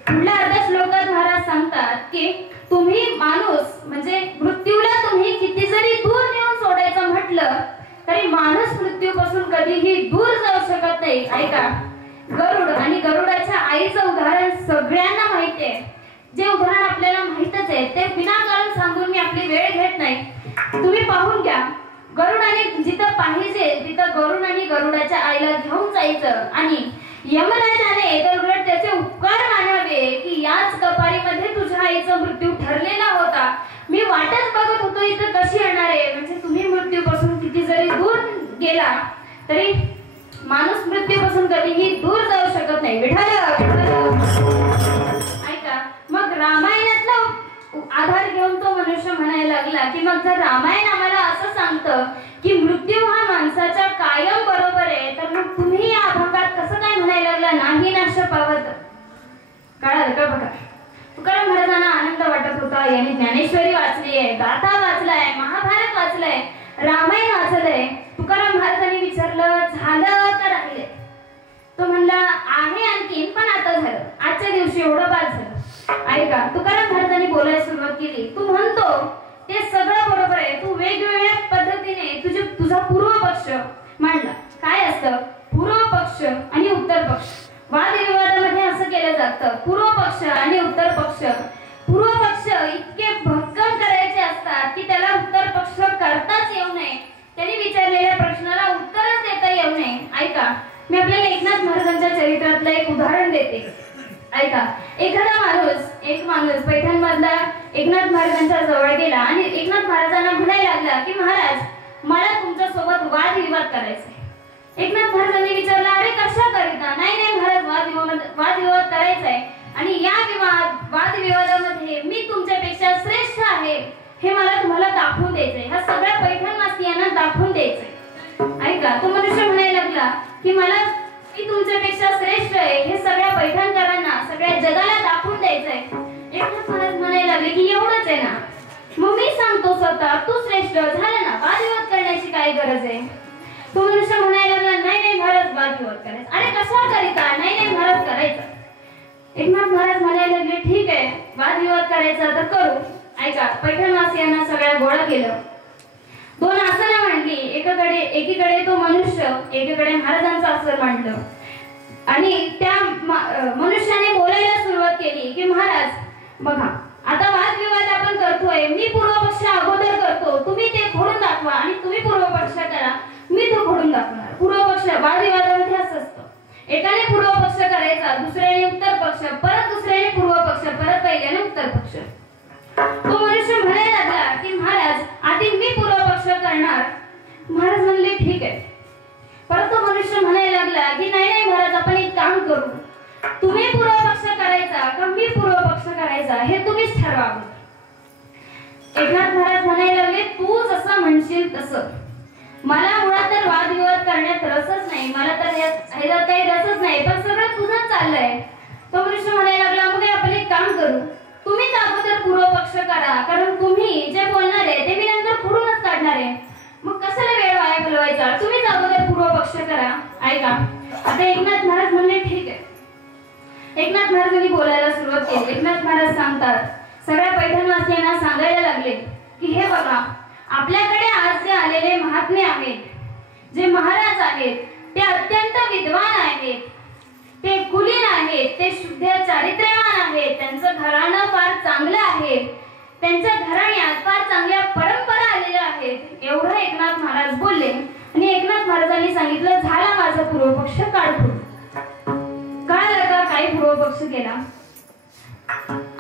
पुढल्या अर्ध्या श्लोकात महाराज सांगतात की तुम्ही माणूस म्हणजे मृत्यूला तुम्ही किती जरी दूर नेऊन सोडायचं म्हटलं तरी माणूस मृत्यूपासून कधीही दूर जाऊ शकत नाही. ऐका, गरुड आणि गरुडाच्या आईचं उदाहरण सगळ्यांना माहिती आहे. जे उदाहरण आपल्याला माहितच आहे ते विनाकारण सांगून मी आपली वेळ घेत नाही. तुम्ही पाहून घ्या, गरुडाने जिथं पाहिजे तिथं गरुड आणि गरुडाच्या आईला घेऊन जायचं आणि यमराजाने तर उलट त्याचे उपकार मानावे की याच कपारीमध्ये तुझ्या आईचा मृत्यू ठरलेला होता. मी वाटच बघत होतो इथं कशी येणार आहे. म्हणजे तुम्ही मृत्यूपासून किती जरी दूर गेला तरी माणूस मृत्यूपासून कधीही दूर जाऊ शकत नाही. ऐका, मग रामायणातला आधार घेऊन तो मनुष्य म्हणायला लागला की मग जर रामायण आम्हाला असं सांगतं की मृत्यू हा माणसाच्या कायम बरोबर आहे तर मग तुम्ही या अभंगात कसं काय म्हणायला लागला नाही नाश पावत? कळालं का? बघा, तुकाराम महाराजांना आनंद वाटत होता. यांनी ज्ञानेश्वरी वाचली आहे, गाथा वाचलाय, महाभारत वाचलंय, रामायण वाचलंय. तुकाराम महाराजांनी विचारलं झालं का राहिले? तो म्हणला आहे आणखीन, पण आता झालं, आजच्या दिवशी एवढं बाद झालं. ऐका, तुकाराम महाराजांनी बोलायला सुरुवात केली. तू म्हणतो ते सगळं बरोबर आहे. तू वेगवेगळ्या पद्धतीने तुझा पूर्व पक्ष मांडला. काय असतं पूर्व पक्ष आणि उत्तर पक्ष? वादविवादामध्ये असं केलं जातं, पूर्व पक्ष आणि उत्तर पक्ष. पूर्व पक्ष इतके भक्कम करायचे असतात की त्याला उत्तर पक्ष करताच येऊ नये. त्यांनी विचारलेल्या प्रश्नाला उत्तरच देता येऊ नये. ऐका, मी आपल्याला एकनाथ महाराजांच्या चरित्रातलं एक उदाहरण देते. ऐका, एक माणूस पैठण मधला एकनाथ महाराजांच्या जवळ गेला आणि एकनाथ महाराजांना म्हणायला लागला की महाराज मला तुमच्या सोबत वादविवाद करायचा आहे. एकनाथ महाराजांनी विचारला अरे कशा करिता? नाही महाराज, वादविवाद करायचा आहे आणि या वादविवादामध्ये मी तुमच्यापेक्षा श्रेष्ठ आहे हे मला तुम्हाला दाखवून द्यायचंय. हा सगळ्या पैठणवासियांना दाखवून द्यायचंय. ऐका, तो मनुष्य म्हणायला लागला की मला मी तुमच्यापेक्षा श्रेष्ठ आहे हे सगळ्या पैठणकरांना सगळ्या जगाला दाखवून द्यायचंय. एकनाथ की एवढंच आहे ना, मग मी सांगतो स्वतः तू श्रेष्ठ, झालं ना, वादविवाद करण्याची काय गरज आहे? तो मनुष्य म्हणायला लागला, नाही नाही महाराज, वादविवाद करायचा. अरे कसा करीता? नाही नाही महाराज, करायचा. एकनाथ महाराज म्हणायला लागले, ठीक आहे, वादविवाद करायचा तर करू. ऐका, पैठणवासियांना सगळ्या गोळा केलं, दोन आसनं मांडली, एकीकडे तो मनुष्य, एकीकडे महाराजांचं आसन मांडलं आणि त्या मनुष्याने बोलायला सुरुवात केली की महाराज बघा, आता वादविवाद आपण करतोय, मी पूर्वपक्ष अगोदर करतो, तुम्ही ते खोडून दाखवा आणि तुम्ही पूर्वपक्ष करा, मी तो खोडून दाखवणार. पूर्वपक्ष वादविवादामध्ये असं असतं, एकाने पूर्वपक्ष करायचा, दुसऱ्याने उत्तर पक्ष, परत दुसऱ्याने पूर्वपक्ष, परत पहिल्याने उत्तर पक्ष. तो मनुष्य म्हणायला लागला की महाराज आधी मी पूर्वपक्ष करणार. महाराज म्हणले ठीक आहे. परत तो मनुष्य म्हणायला लागला की नाही नाही महाराज, आपण एक काम करू, तुम्ही पूर्वपक्ष करायचा का मी पूर्वपक्ष करायचा हे तुम्हीच ठरवा. एकनाथ महाराज म्हणायला लागले, तू जसं म्हणशील तसं. मला मुळात तर वादविवाद करण्यात रसच नाही, मला तर ह्याच्यात काही रसच नाही, पण सगळं तुझंच चाललंय. तो मनुष्य म्हणायला लागला, मग आपण एक काम करू, तुम्हीच अगोदर पूर्वपक्ष करा, कारण तुम्ही जे बोलणार आहे ते मी नंतर खोडूनच काढणार आहे, मग कशाला वेळ वाया घालवायचा, तुम्हीच अगोदर पूर्वपक्ष करा. ऐका, आता एकनाथ महाराज म्हणले ठीक आहे. एकनाथ महाराजांनी बोलायला सुरुवात केली. एकनाथ महाराज सांगतात, सगळ्या पैठणवासियांना सांगायला लागले की हे बघा, आपल्याकडे आज जे आलेले महात्मे आहेत, जे महाराज आहेत, ते अत्यंत विद्वान आहेत, ते कुलीन आहेत, ते शुद्ध चारित्र्यवान आहेत, त्यांचं घराणं फार चांगलं आहे, त्यांच्या घराण्यात फार चांगल्या परंपरा आलेल्या आहेत. एवढं एकनाथ महाराज बोलले आणि एकनाथ महाराजांनी सांगितलं, झाला माझा पूर्वपक्ष, काढतो. कळालं का काय पूर्वपक्ष केला?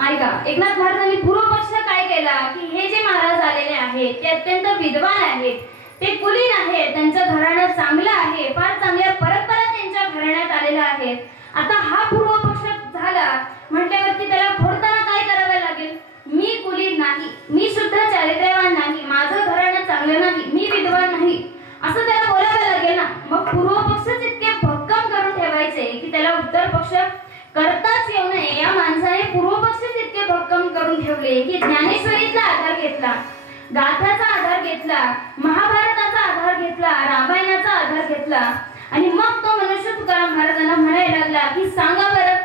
ऐका, एकनाथ महाराजांनी पूर्वपक्ष काय केला की हे जे महाराज आलेले आहेत ते अत्यंत विद्वान आहेत, ते कुलीन आहेत, त्यांचं घराणं चांगलं आहे, फार चांगल्या परंपरा त्यांच्या घराण्यात आलेल्या आहेत. आता हा पूर्वपक्ष झाला म्हटल्यावरती त्याला खोडताना काय करावं लागेल? मी कुलीन नाही, मी शुद्ध चारित्र्यवान नाही, माझं घराणं चांगलं नाही, मी विद्वान नाही, असं त्याला बोलावं लागेल ना. मग पूर्वपक्षच इतके भक्कम करून ठेवायचे की त्याला उत्तर पक्ष करताच येऊ नये. या माणसाने पूर्वपक्षच इतके भक्कम करून ठेवले की ज्ञानेश्वरीचा आधार घेतला, गाथाचा आधार घेतला, महाभारताचा आधार घेतला, रामायणाचा आधार घेतला आणि मग तो मनुष्य तुकाराम महाराजांना म्हणायला लागला की सांगा बरं,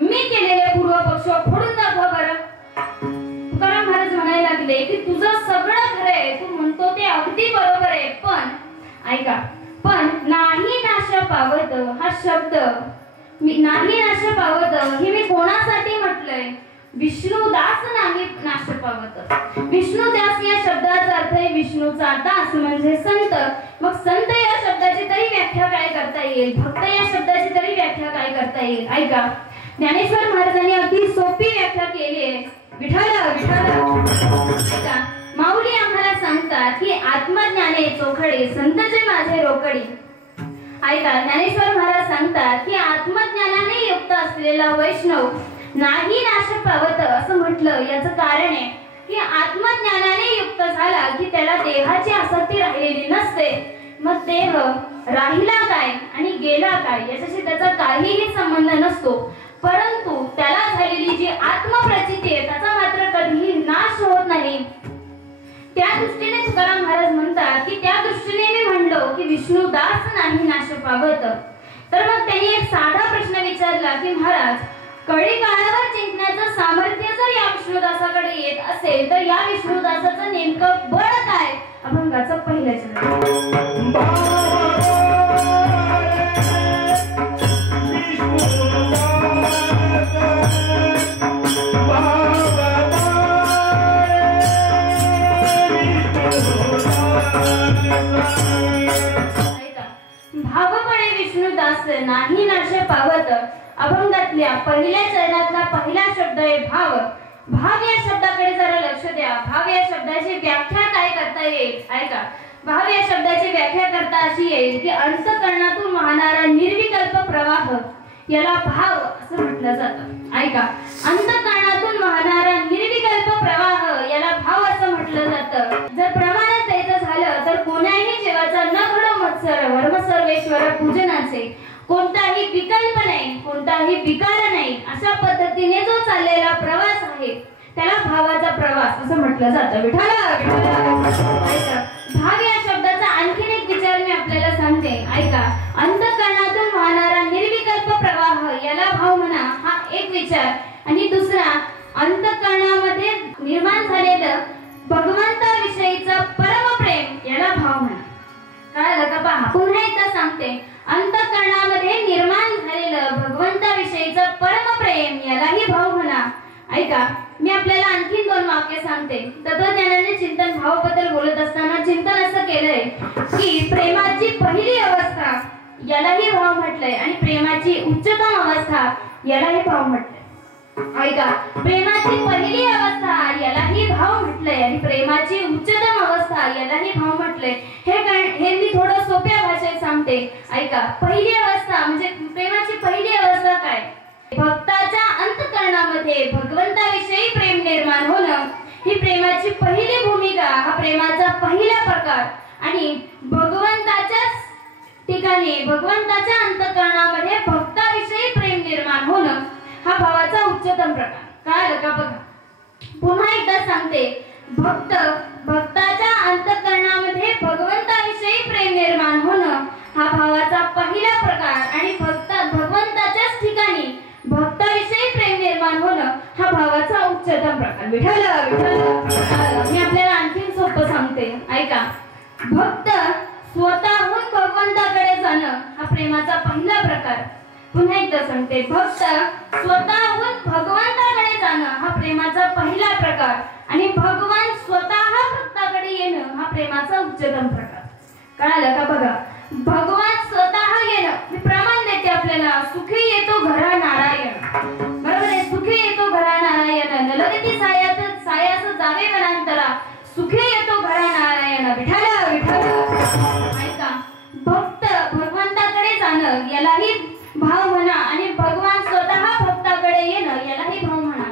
मी केलेले पूर्वपक्ष खोडून दाखवा बरं. तुकाराम महाराज म्हणायला लागले की तुझं सगळं खरं आहे, तू म्हणतो ते अगदी बरोबर आहे, पण ऐका, पण नाही नाश पावत हा शब्द, मी नाही नाश पावत हे मी कोणासाठी म्हटलंय? विष्णुदास नाही नाश पावत. विष्णुदास या शब्दाचा अर्थ आहे विष्णूचा दास म्हणजे संत. मग संत या शब्दाची तरी व्याख्या काय करता येईल? भक्त या शब्दाची तरी व्याख्या काय करता येईल? ऐका, ज्ञानेश्वर महाराजांनी अगदी सोपी व्याख्या केली आहे. विठ्ठल विठ्ठल माऊली आम्हाला सांगतात की आत्मज्ञाने चोखडे संतचे माझे रोकडी. ऐका, ज्ञानेश्वर महाराज सांगतात की आत्मज्ञानाने युक्त असलेला वैष्णव नाही नाश पावत असं म्हटलं. याचं कारण आहे की आत्मज्ञानाने युक्त झाला की त्याला देहाची आसक्ती राहिलेली नसते. मग देह राहिला काय आणि गेला काय याच्याशी त्याचा काहीही संबंध नसतो, परंतु त्याला झालेली जी आत्मप्रचिती आहे त्याचा मात्र कधीही नाश होत नाही. त्या दृष्टीने तुकाराम महाराज म्हणतात की त्या दृष्टीने मी म्हणलो की विष्णुदास नाही नाश पावत. तर मग त्यांनी एक साधा प्रश्न विचारला की महाराज, कळी काळावर जिंकण्याचं सामर्थ्य जर या विष्णुदासाकडे येत असेल तर या विष्णुदासाचं नेमकं बळ काय? अभंगाचं पहिलं चरण. भावपणे विष्णुदास नाही नाश पावत. अभंगातल्या पहिल्या चरणातला पहिला शब्द आहे भाव. भाव या शब्दाकडे जरा लक्ष द्या. भाव या शब्दाची व्याख्या काय करता येईल? ऐका, भाव या शब्दाची व्याख्या करता अशी येईल की अंतःकरणातून वाहणारा निर्विकल्प प्रवाह याला भाव असं म्हटलं जातं. ऐका, अंतःकरणातून वाहणारा निर्विकल्प प्रवाह याला भाव असं म्हटलं जातं. जर प्रमाणात द्यायचं झालं तर कोणाही जीवाचा न घडो मत्सर वर्म सर्वेश्वर पूजनाचे कोणताही विकल्प नाही, कोणताही विकार नाही, अशा पद्धतीने जो चाललेला प्रवास आहे त्याला भावाचा प्रवास असं म्हटलं जातं. भाव या शब्दाचा आणखीन एक विचार मी आपल्याला सांगते, ऐका. अंतःकरणातून वाहणारा निर्विकल्प प्रवाह याला भाव म्हणा, हा एक विचार. आणि दुसरा, अंतःकरणामध्ये निर्माण झालेलं भगवंताविषयीचा परमप्रेम याला भाव म्हणा. कळलं का? पहा, पुन्हा एकदा सांगते. अंतःकरणामध्ये निर्माण झालेलं भगवंताविषयीचं परमप्रेम यालाही भाव म्हणा. ऐका, मी आपल्याला आणखीन 2 वाक्य सांगते. तत्वज्ञानाने चिंतन भावाबद्दल बोलत असताना चिंतन असं केलंय की प्रेमाची पहिली अवस्था यालाही भाव म्हटलंय आणि प्रेमाची उच्चतम अवस्था यालाही भाव म्हटलंय. ऐका, प्रेमाची पहिली अवस्था यालाही भाव म्हटलंय आणि प्रेमाची उच्चतम अवस्था यालाही भाव म्हटलंय. हे मी थोडं सोप्या भाषेत सांगते. ऐका, पहिली अवस्था म्हणजे प्रेमाची पहिली अवस्था काय? भक्ताच्या अंतःकरणामध्ये भगवंताविषयी प्रेम निर्माण होणं ही प्रेमाची पहिली भूमिका, हा प्रेमाचा पहिला प्रकार. आणि भगवंताच्याच ठिकाणी भगवंताच्या अंतःकरणामध्ये भक्ताविषयी प्रेम निर्माण होणं हा भावाचा उच्चतम प्रकार. कळलं का? बघा, पुन्हा एकदा सांगते. भक्ताच्या अंतःकरणामध्ये भगवंताविषयी प्रेम निर्माण होणं हा भावाचा पहिला प्रकार आणि भगवंताच्याच ठिकाणी भक्ताविषयी प्रेम निर्माण होणं हा भावाचा उच्चतम प्रकार. मी आपल्याला आणखीन सोपं सांगते, ऐका. भक्त स्वतःहून भगवंताकडे जाणं हा प्रेमाचा पहिला प्रकार. पुन्हा एकदा सांगते. भक्त स्वतःहून भगवंताकडे जाणं हा प्रेमाचा पहिला प्रकार आणि भगवान स्वतः भक्ताकडे येणं हा प्रेमाचा उच्चतम प्रकार. कळालं का? बघा, भगवान स्वतः येणं मी प्रमाण देते आपल्याला. सुखी येतो घरा नारायण, बरोबर आहे? सुखी येतो घरा नारायण, नलगती सायास जावे वनांतरा, सुखी येतो घरा नारायण. ऐका, भक्त भगवंताकडे जाणं यालाही भाव म्हणा आणि भगवान स्वतः भक्ताकडे येणं यालाही भाव म्हणा.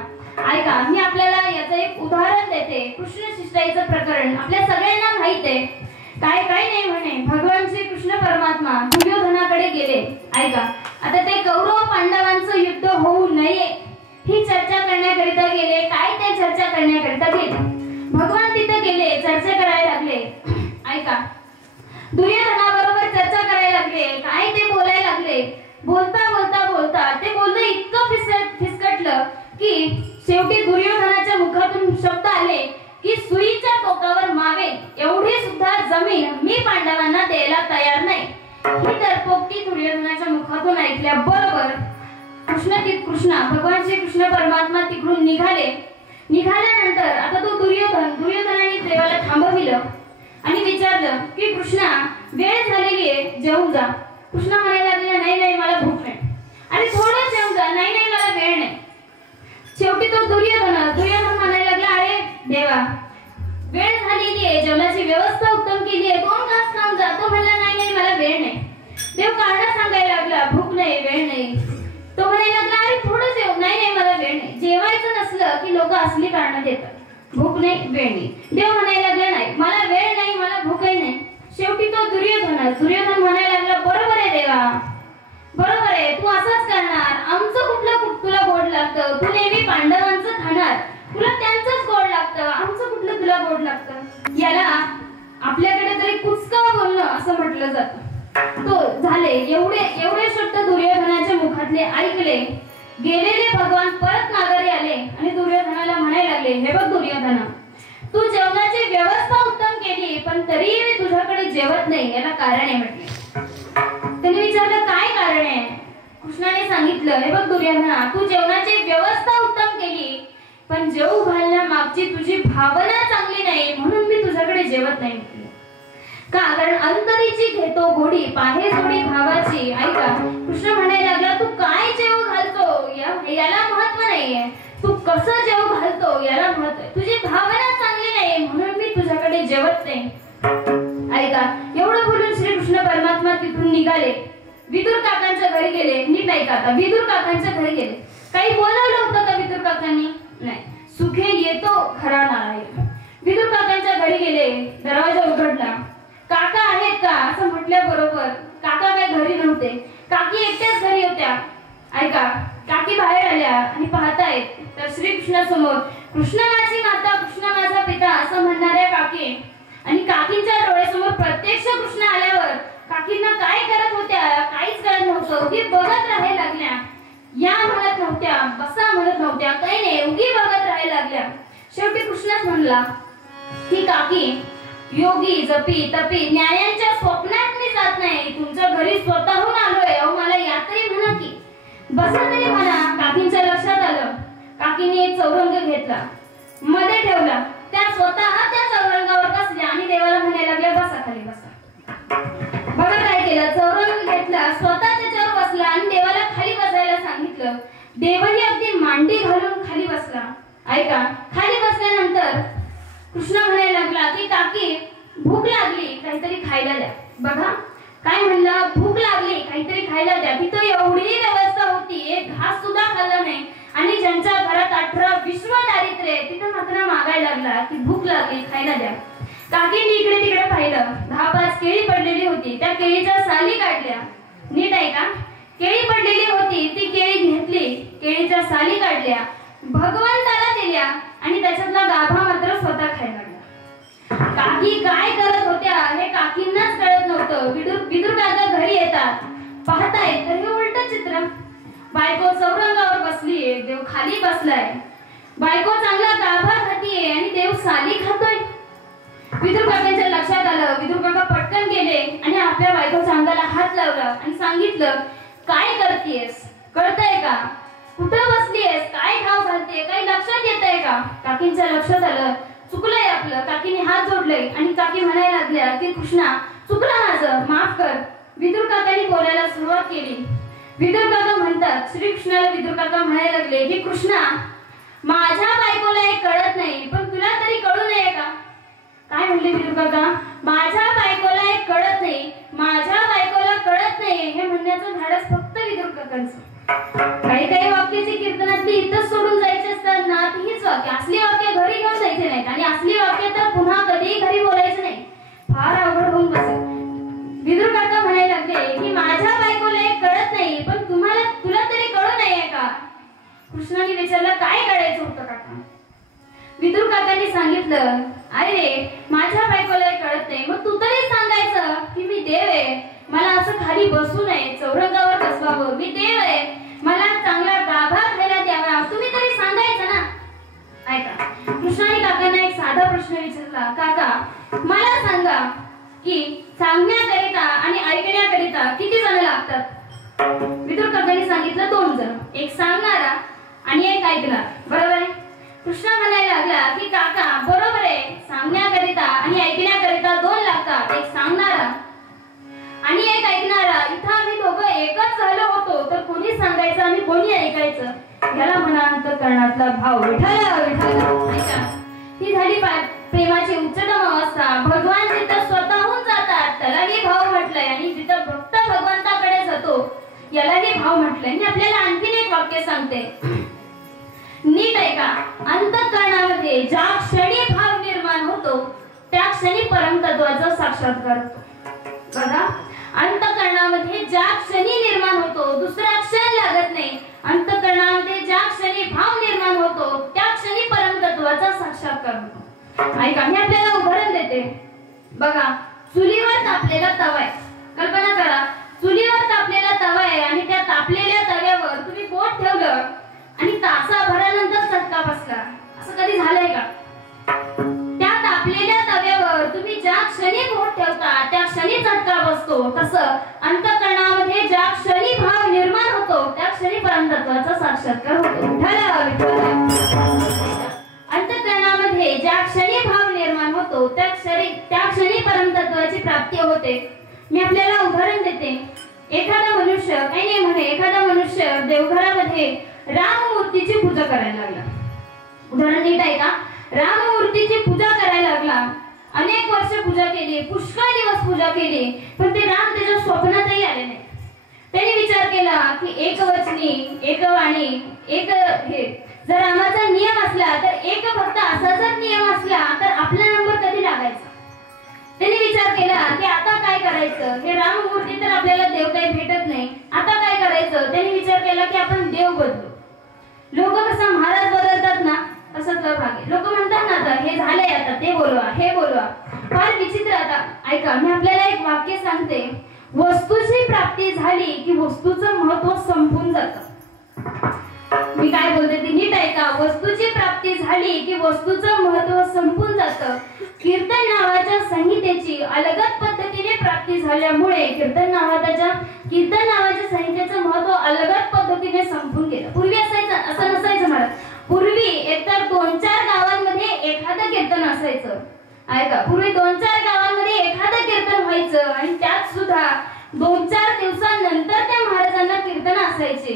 ऐका, मी आपल्याला याचं एक उदाहरण देते. कृष्ण शिष्टाईचं प्रकरण आपल्या सगळ्यांना माहित आहे. काय नाही म्हणे, भगवान श्री कृष्ण परमात्मा दुर्योधनाकडे गेले. ऐका, आता ते कौरव पांडवांचं युद्ध होऊ नये ही चर्चा करण्याकरिता गेले. काय ते चर्चा करण्याकरिता गेले? भगवान तिथे गेले, चर्चा करायला लागले. ऐका, दुर्योधनाबरोबर चर्चा करायला लागले. काय ते बोलायला लागले. बोलता बोलता बोलता ते बोलणं इतकं फिसकटलं की शेवटी दुर्योधनाच्या मुखातून शब्द आले की सुईच्या टोकावर मावेल एवढी सुद्धा जमीन मी पांडवांना द्यायला तयार नाही. ही दरपोक्ती दुर्योधनाच्या मुखातून ऐकल्याबरोबर कृष्ण भगवान श्री कृष्ण परमात्मा तिकडून निघाले. निघाल्यानंतर आता तो दुर्योधनाने देवाला थांबविलं आणि विचारलं की कृष्णा, वेळ झालेली आहे, जेवून जा. कृष्ण म्हणायला लागला, नाही मला भूक नाही. आणि थोडं जेवून जा. नाही मला वेळ नाही. शेवटी तो दुर्योधन म्हणायला लागला, अरे देवा, वेळ झालेली आहे, जेवणाची व्यवस्था उत्तम केली आहे, 2 घास खाऊन जा. तो म्हणला, नाही मला वेळ नाही. देव कारण सांगायला लागला, भूक नाही, वेळ नाही. तो म्हणायला लागला, अरे थोडं जेव. नाही मला वेळ नाही. जेवायचं नसलं की लोक असली कारण देतात, भूक नाही, वेळ नाही. देव म्हणायला लागला, नाही मला वेळ नाही, मला भूकही नाही. शेवटी तो दुर्योधन म्हणायला लागला, बरोबर आहे देवा, बरोबर आहे, तू असंच करणार. आमचं कुठलं तुला गोड लागतं? तू नेहमी पांडवांचं खाणार, तुला त्यांचंच गोड लागतं. आमचं कुठलं तुला गोड लागतं? याला आपल्याकडे तरी कुचकावा बोलणं असं म्हटलं जातं. तो झाले एवढे शब्द दुर्योधनाच्या मुखातले ऐकले. गेलेले भगवान परत माघारी आले आणि दुर्योधनाला म्हणायला लागले, हे बघ दुर्योधना, तू जेवणाची व्यवस्था उत्तम केली पण तरीही मी तुझ्याकडे जेवत नाही. याला कारण आहे म्हटले. त्यांनी विचारलं, काय कारण आहे? कृष्णाने सांगितलं, हे बघ दुर्योधना, तू जेवणाची व्यवस्था उत्तम केली पण जेवू घालण्यामागची तुझी भावना चांगली नाही म्हणून मी तुझ्याकडे जेवत नाही. का? कारण अंतरीची घेतो गोडी, पाहे जोडी भावाची. ऐका, कृष्ण म्हणायला लागला, तू काय जेवू घालतो याला महत्व नाहीये, तू कसं जेवू घालतो याला महत्व आहे. तुझी भावना चांगली नाही म्हणून मी तुझ्याकडे जेवत नाही. ऐका, एवढं बोलून श्रीकृष्ण परमात्मा तिथून निघाले. विदुर काकांच्या घरी गेले. नीट ऐका, आता विदुर काकांच्या घरी गेले. काही बोलावलं होतं का विदुर काकांनी? नाही. सुखे येतो खरा नारायण. विदुर काकांच्या घरी गेले. दरवाजा उघडला. काका आहेत का असं म्हटल्याबरोबर काका काही घरी नव्हते. काकी एकट्याच घरी होत्या. ऐका, काकी बाहेर आल्या आणि पाहतायत तर त्या श्रीकृष्णासमोर कृष्ण माझी माता कृष्ण माझा पिता असं म्हणणाऱ्या काकी आणि काकींच्या डोळ्यासमोर प्रत्यक्ष कृष्ण आल्यावर काकींना काय करत होत्या काहीच कळत नव्हतं. उगी बघत राहायला लागल्या. या म्हणत नव्हत्या, बसा म्हणत नव्हत्या, काही नाही, उगी बघत राहायला लागल्या. शेवटी कृष्णच म्हणला की काकी योगी जपी तपी न्यायांच्या स्वप्नात मी जात नाही. तुमच्या घरी स्वतःहून आलोय. अहो मला या तरी म्हणा की बसा तरी म्हणा. काकींच्या लक्षात आलं. काकीने एक चौरंग घेतला, मध्ये ठेवला. त्या स्वतः त्या चौरंगावर बसल्या आणि देवाला म्हणायला लागल्या बसा खाली बसा. बघा काय केलं, चौरंग घेतला, स्वतः त्याच्यावर बसला आणि देवाला खाली बसायला सांगितलं. देवही अगदी मांडी घालून खाली बसला. ऐका, खाली बसल्यानंतर कृष्ण म्हणायला लागला की काकी भूक लागली, काहीतरी खायला द्या. बघा काय म्हणला, भूक लागली काहीतरी खायला द्या. तिथं एवढी व्यवस्था होती, एक घास सुद्धा खाल्ला नाही. आणि ज्यांच्या घरात 18 विश्व दारिद्र्य तिथं मात्र मागायला लागला की भूक लागली खायला द्या. काकींनी इकडे तिकडे पाहिलं, 10-5 केळी पडलेली होती. त्या केळीच्या साली काढल्या. नीट आहे का, केळी पडलेली होती ती केळी घेतली, केळीच्या साली काढल्या, भगवंताला दिल्या आणि त्याच्यातला गाभा मात्र स्वतः खायला लागला. काकी काय करत होत्या हे काकींनाच कळत नव्हतं. विदुर काका घरी येतात, पाहतायत तर हे उलट चित्र. बायको चौरंगावर बसलीये, देव खाली बसलाय. बायको चांगला गाभा खातीये आणि देव साली खातोय. विदुर काकांच्या लक्षात आलं. विदुर काका पटकन गेले आणि आपल्या बायकोच्या अंगाला हात लावला आणि सांगितलं काय करतेयस, कळतंय का, कुठं बसलीयस, काय खाऊ घालते, काही लक्षात येतंय का. काकींच्या लक्षात आलं चुकलंय आपलं. काकीने हात जोडले आणि काकी म्हणायला लागल्या की कृष्णा चुकलं माझं, माफ कर. विदुर काकांनी बोलायला सुरुवात केली. विदुर काका म्हणतात, श्रीकृष्णाला विदुर काका म्हणायला लागले की कृष्णा माझ्या बायकोला हे कळत नाही पण तुला तरी कळू नये का. काय म्हणले विदुर काका, माझ्या बायकोला हे कळत नाही, माझ्या बायकोला कळत नाही. हे म्हणण्याचं धाडस फक्त विदुर काकांचं. काही काही वाक्याची कीर्तनातली इथंच सोडून जायचे असतात ना, तीच वाक्य, असली वाक्य घरी घेऊन जायचे नाहीत आणि असली वाक्य तर पुन्हा कधीही घरी बोलायचं नाही, फार अवघड होऊन बसेल. विदुर काका म्हणायला लागले की माझ्या बायकोला हे कळत नाही पण तुला तरी कळू नये का. कृष्णाने विचारलं काय कळायचं होतं काका. विदुर काकांनी सांगितलं अरे माझ्या बायकोला हे कळत नाही, मग तू तरी सांगायचं की मी देव आहे, मला असं खाली बसू नये, चौरंगावर बसवावं, मी देव आहे, मला चांगला गाभा खायला द्यावा, तुम्ही तरी सांगायचं ना. ऐका, कृष्णाने काकांना एक साधा प्रश्न विचारला, काका मला सांगा की सांगण्याकरिता आणि ऐकण्याकरिता किती जण लागतात. विदुर काकांनी सांगितलं 2 जण, एक सांगणारा आणि एक ऐकणार. बरोबर आहे. कृष्ण म्हणायला लागला की काका बरोबर आहे, सांगण्याकरिता आणि ऐकण्याकरिता 2 लागतात, एक सांगणारा आणि एक ऐकणारा. इथं आम्ही दोघं एकच झालो होतो तर कोणी सांगायचं आणि कोणी ऐकायचं, याला म्हणा अंतःकरणातला भाव. विठ्ठल विठ्ठल. ही झाली प्रेमाची उच्चतम अवस्था. भगवान जिथं स्वतःहून जातात त्यालाही भाव म्हटलंय आणि जिथं भक्त भगवंताकडे जातो यालाही भाव म्हटलंय. मी आपल्याला आणखीन एक वाक्य सांगते, नीट ऐका. अंतःकरणामध्ये ज्या क्षणी भाव निर्माण होतो त्या क्षणी परमतत्वाचा साक्षात्कार होतो. बघा, अंतःकरणामध्ये ज्या क्षणी निर्माण होतो दुसरा क्षण लागत नाही. अंतःकरणामध्ये ज्या क्षणी भाव निर्माण होतो त्या क्षणी परमतत्वाचा साक्षात्कार होतो. ऐका, मी आपल्याला उदाहरण देते. बघा, चुलीवर तापलेला तवा आहे. कल्पना करा, चुलीवर तापलेला तवा आहे आणि त्या तापलेल्या तव्यावर तुम्ही बोट ठेवलं आणि तासाभरानंतर चटका बसला. असं कधी झालंय का. त्या तापलेल्या तव्यावर तुम्ही ज्या क्षणी बोट ठेवता त्या क्षणी चटका बसतो. तसं अंतःकरणामध्ये ज्या क्षणी भाव निर्माण होतो त्या क्षणी परमतत्वाचा साक्षात्कार होतो. अंतःकरणामध्ये ज्या क्षणी भाव निर्माण होतो त्या क्षणी परमतत्वाची प्राप्ती होते. मी आपल्याला उदाहरण देते. एखादा मनुष्य काही नाही म्हणे, एखादा मनुष्य देवघरामध्ये राममूर्तीची पूजा करायला लागला. उदाहरण नीट आहे का. राममूर्तीची पूजा करायला लागला. अनेक वर्ष पूजा केली, पुष्कळ दिवस पूजा केली, पण ते राम त्याच्या स्वप्नातही आले नाही. त्यांनी विचार केला की एकवचनी, एकवाणी, एक हे जर रामाचा नियम असला तर एक भक्त असा जर नियम असला तर आपला नंबर कधी लागायचा. त्यांनी विचार केला की आता काय करायचं, हे राममूर्ती तर आपल्याला देव काही भेटत नाही, आता काय करायचं. त्यांनी विचार केला की आपण देव बदलू. लोक कसं महाराज बदलतात ऐका, मी आपल्याला एक वाक्य सांगते. वस्तूची प्राप्ती झाली की वस्तूचं महत्व संपून जातं. मी काय बोलते ते नीट ऐका. वस्तूची प्राप्ती झाली की वस्तूचं महत्व संपून जातं. कीर्तन नावाच्या संहितेची अलगद पद्धतीने प्राप्ती झाल्यामुळे कीर्तन नावाच्या संहितेचं महत्व अलगद पद्धतीने संपून गेलं. पूर्वी असं नसायचं महाराज. पूर्वी एकतर 2-4 गावांमध्ये एखादं कीर्तन असायचं. ऐका, पूर्वी 2-4 गावांमध्ये एखादं कीर्तन व्हायचं आणि त्यात सुद्धा 2-4 दिवसांनंतर त्या महाराजांना कीर्तन असायचे.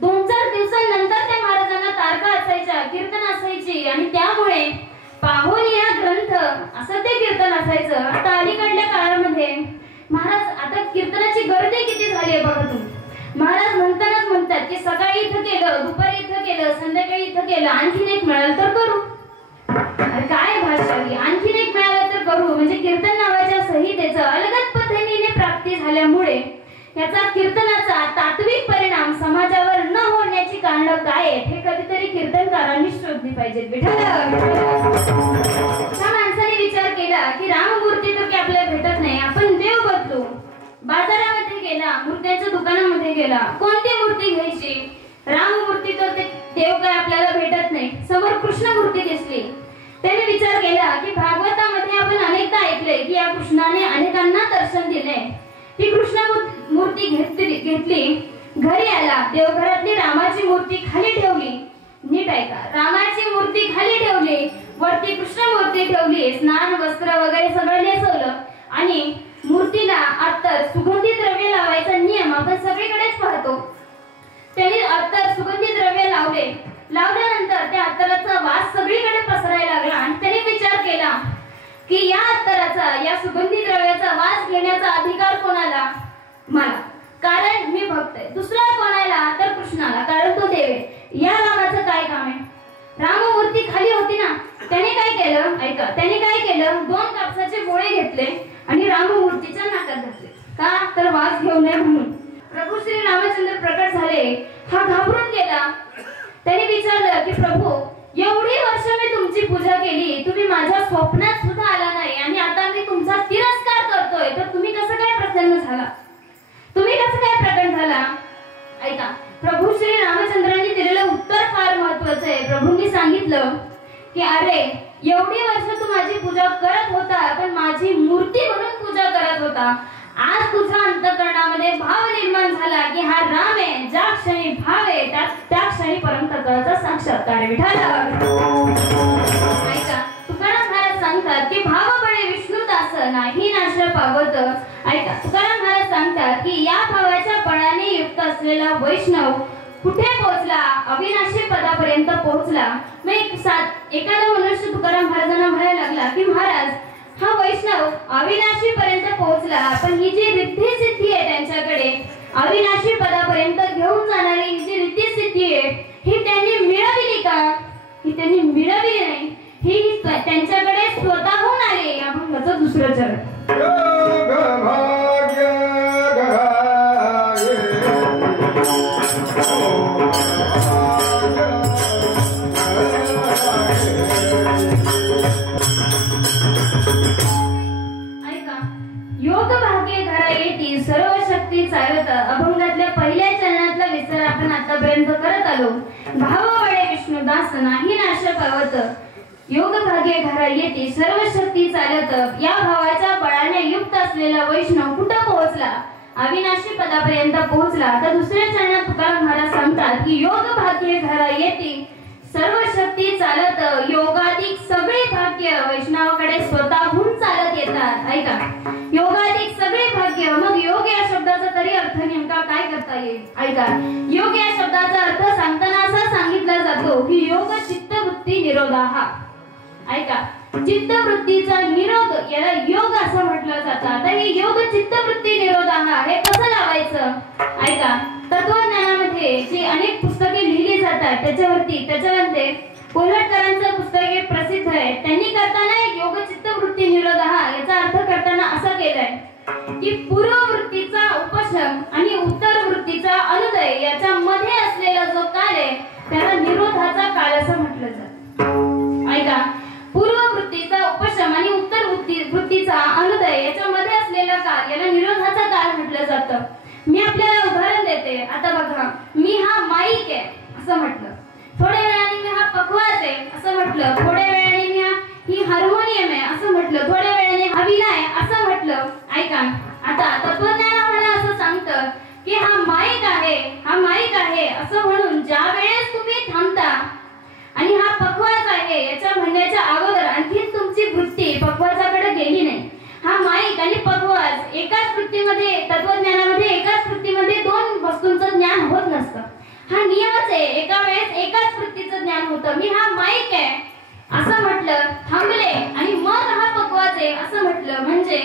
2-4 दिवसांनंतर त्या महाराजांना तारका असायच्या, कीर्तन असायची आणि त्यामुळे पाहुनिया ग्रंथ असं ते कीर्तन असायचं. आता अलीकडल्या काळामध्ये महाराज आता कीर्तनाची गर्दी किती झाली आहे बघा तुम्ही. महाराज म्हणतात की सकाळी इथं केलं, दुपारी इथं केलं, संध्याकाळी इथं केलं, आणखीन एक मिळालं तर करू. काय भाषा, आणखीन एक मिळालं तर करू. म्हणजे कीर्तन नावाच्या संहितेचं अलगद पद्धतीने प्राप्ती झाल्यामुळे याचा कीर्तनाचा तात्विक परिणाम समाजावर न होण्याची कारण काय आहेत हे कधीतरी कीर्तनकारांनी शोधली पाहिजेत. त्या माणसाने विचार केला की राममूर्ती तर की आपल्याला भेटत नाही, आपण देव बदलू. बाजारामध्ये गेला, मूर्त्यांच्या दुकानामध्ये गेला, कोणती मूर्ती घ्यायची? राममूर्ती तर ते देव काय आपल्याला भेटत नाही. समोर कृष्ण मूर्ती दिसली. त्याने विचार केला की भागवतामध्ये आपण अनेकदा ऐकले की या कृष्णाने अनेकांना दर्शन दिले. ती कृष्ण मूर्ती घेतली, घरी आला, देवघरातली रामाची मूर्ती खाली ठेवली. नीट ऐका, रामाची मूर्ती खाली ठेवली, वरती कृष्ण मूर्ती ठेवली, स्नान वस्त्र वगैरे सगळं नेसवलं आणि मूर्तीला अत्तर सुगंधी द्रव्य लावायचा नियम आपण सगळीकडेच पाहतो. त्यांनी अत्तर सुगंधी द्रव्य लावल्यानंतर त्या अत्तराचा वास सगळीकडे पसरायला लागला आणि त्याने विचार केला की या अत्तराचा, या सुगंधी द्रव्याचा वास घेण्याचा अधिकार कोणाला? मला, कारण मी भक्त आहे. दुसरा कोणाला? तर कृष्णाला, कारण तो देव आहे. या रामाचं काय काम आहे? राममूर्ती खाली होती ना, त्याने काय केलं? ऐका, त्याने काय केलं? 2 कापसाचे गोळे घेतले आणि राममूर्तीच्या नाकात घातले. का? तर वास घेऊ नये म्हणून. प्रभू श्री रामचंद्र प्रकट झाले. हा घाबरून गेला. त्याने विचारलं की प्रभू, एवढी वर्ष मी तुमची पूजा केली, तुम्ही माझ्या स्वप्नात सुद्धा आला नाही आणि आता मी तुमचा तिरस्कार करतोय, तर तुम्ही कसं काय प्रसन्न झाला? तुम्ही कसं काय प्रकट झाला? ऐका, प्रभू श्री रामचंद्रांनी दिलेलं उत्तर फार महत्वाचं आहे. प्रभूंनी सांगितलं की अरे, एवढी वर्ष तू माझी पूजा करत होता, पण माझी मूर्ती म्हणून पूजा करत होता. आज तुझ्या अंतःकरणामध्ये भाव निर्माण झाला की हा राम आहे. ज्या क्षणी भाव आहे त्या क्षणी परमतत्वाचा साक्षात्कार आहे. विठ्ठल. ऐका, तुकाराम महाराज सांगतात की भाव बळे विष्णुदास नाही नाश पावत. ऐका, तुकाराम महाराज सांगतात की या भावाच्या बळाने युक्त असलेला वैष्णव कुठे पोहोचला? अविनाशी पदापर्यंत पोहोचला. मग एखादा मनुष्य तुकाराम महाराजांना म्हणायला लागला की महाराज, हा वैष्णव अविनाशी पर्यंत पोहोचला, पण ही जी रिद्धी सिद्धी आहे त्यांच्याकडे, अविनाशी पदापर्यंत घेऊन जाणारी ही जी रिद्धी सिद्धी आहे, ही त्यांनी मिळवली का? ही त्यांनी मिळवली नाही. ही त्यांच्याकडे स्वतःहून आली. आपण त्याचं दुसरं चरण. योग भाग्य धरा येती सर्व शक्ती चालत. अभंगातल्या पहिल्या चरणातला विस्तार आपण आतापर्यंत करत आलो. भाव बळे विष्णुदास नाही नाश पावत. योग भाग्य धरा येती सर्व शक्ती चालत. या भावाच्या बळाने युक्त असलेला वैष्णव कुठं पोहोचला? अविनाशी पदापर्यंत पोहोचला. तर दुसऱ्या चरणात तुकाराम महाराज सांगतात की योग भाग्य धरा येती सर्व शक्ती चालत. योगाधिक सगळे भाग्य वैष्णवाकडे स्वतःहून चालत येतात. ऐका, योगाधिक सगळे भाग्य. मग योग या शब्दाचा तरी अर्थ नेमका काय करता येईल? ऐका, योग या शब्दाचा अर्थ सांगताना असा सांगितला जातो की योग चित्तवृत्ती निरोधाः. ऐका, चित्तवृत्तीचा निरोध याला योग असं म्हटलं जातं. आता हे योग चित्तवृत्ती निरोधाः हे कसं लावायचं? ऐका, तत्वज्ञानामध्ये जी अनेक पुस्तके लिहिली जातात त्याच्यामध्ये कोल्हटकरांचं पुस्तक एक प्रसिद्ध आहे. त्यांनी करताना योग चित्तवृत्ती निरोधाः याचा अर्थ करताना असं केलंय की पूर्ववृत्तीचा उपशम आणि उत्तर वृत्तीचा अनुदय याच्या मध्ये असलेला जो काळ आहे त्याला निरोधाचा काळ असं म्हटलं जातं. ऐका, पूर्ववृत्तीचा उपशम आणि उत्तर वृत्तीचा अनुदय याच्यामध्ये म्हटलं, थोड्या वेळाने मी ही हार्मोनियम आहे असं म्हटलं, थोड्या वेळाने हा वीणा आहे असं म्हटलं. ऐका, आता तत्वज्ञान आम्हाला असं सांगतं की हा माईक आहे, हा माईक आहे असं म्हणून ज्या वेळेस तुम्ही थांबता आणि हा पखवाज आहे याच्या म्हणण्याच्या अगोदर आणखी तुमची वृत्ती पखवाजाकडे गेली नाही. हा माईक आणि पखवाज एकाच वृत्तीमध्ये, तत्वज्ञानामध्ये एकाच वृत्तीमध्ये दोन वस्तूंचं ज्ञान होत नसतं. हा नियमच आहे, एका वेळेस एकाच वृत्तीचं ज्ञान होतं. मी हा माईक आहे असं म्हटलं, थांबले आणि मग हा पखवाज आहे असं म्हटलं म्हणजे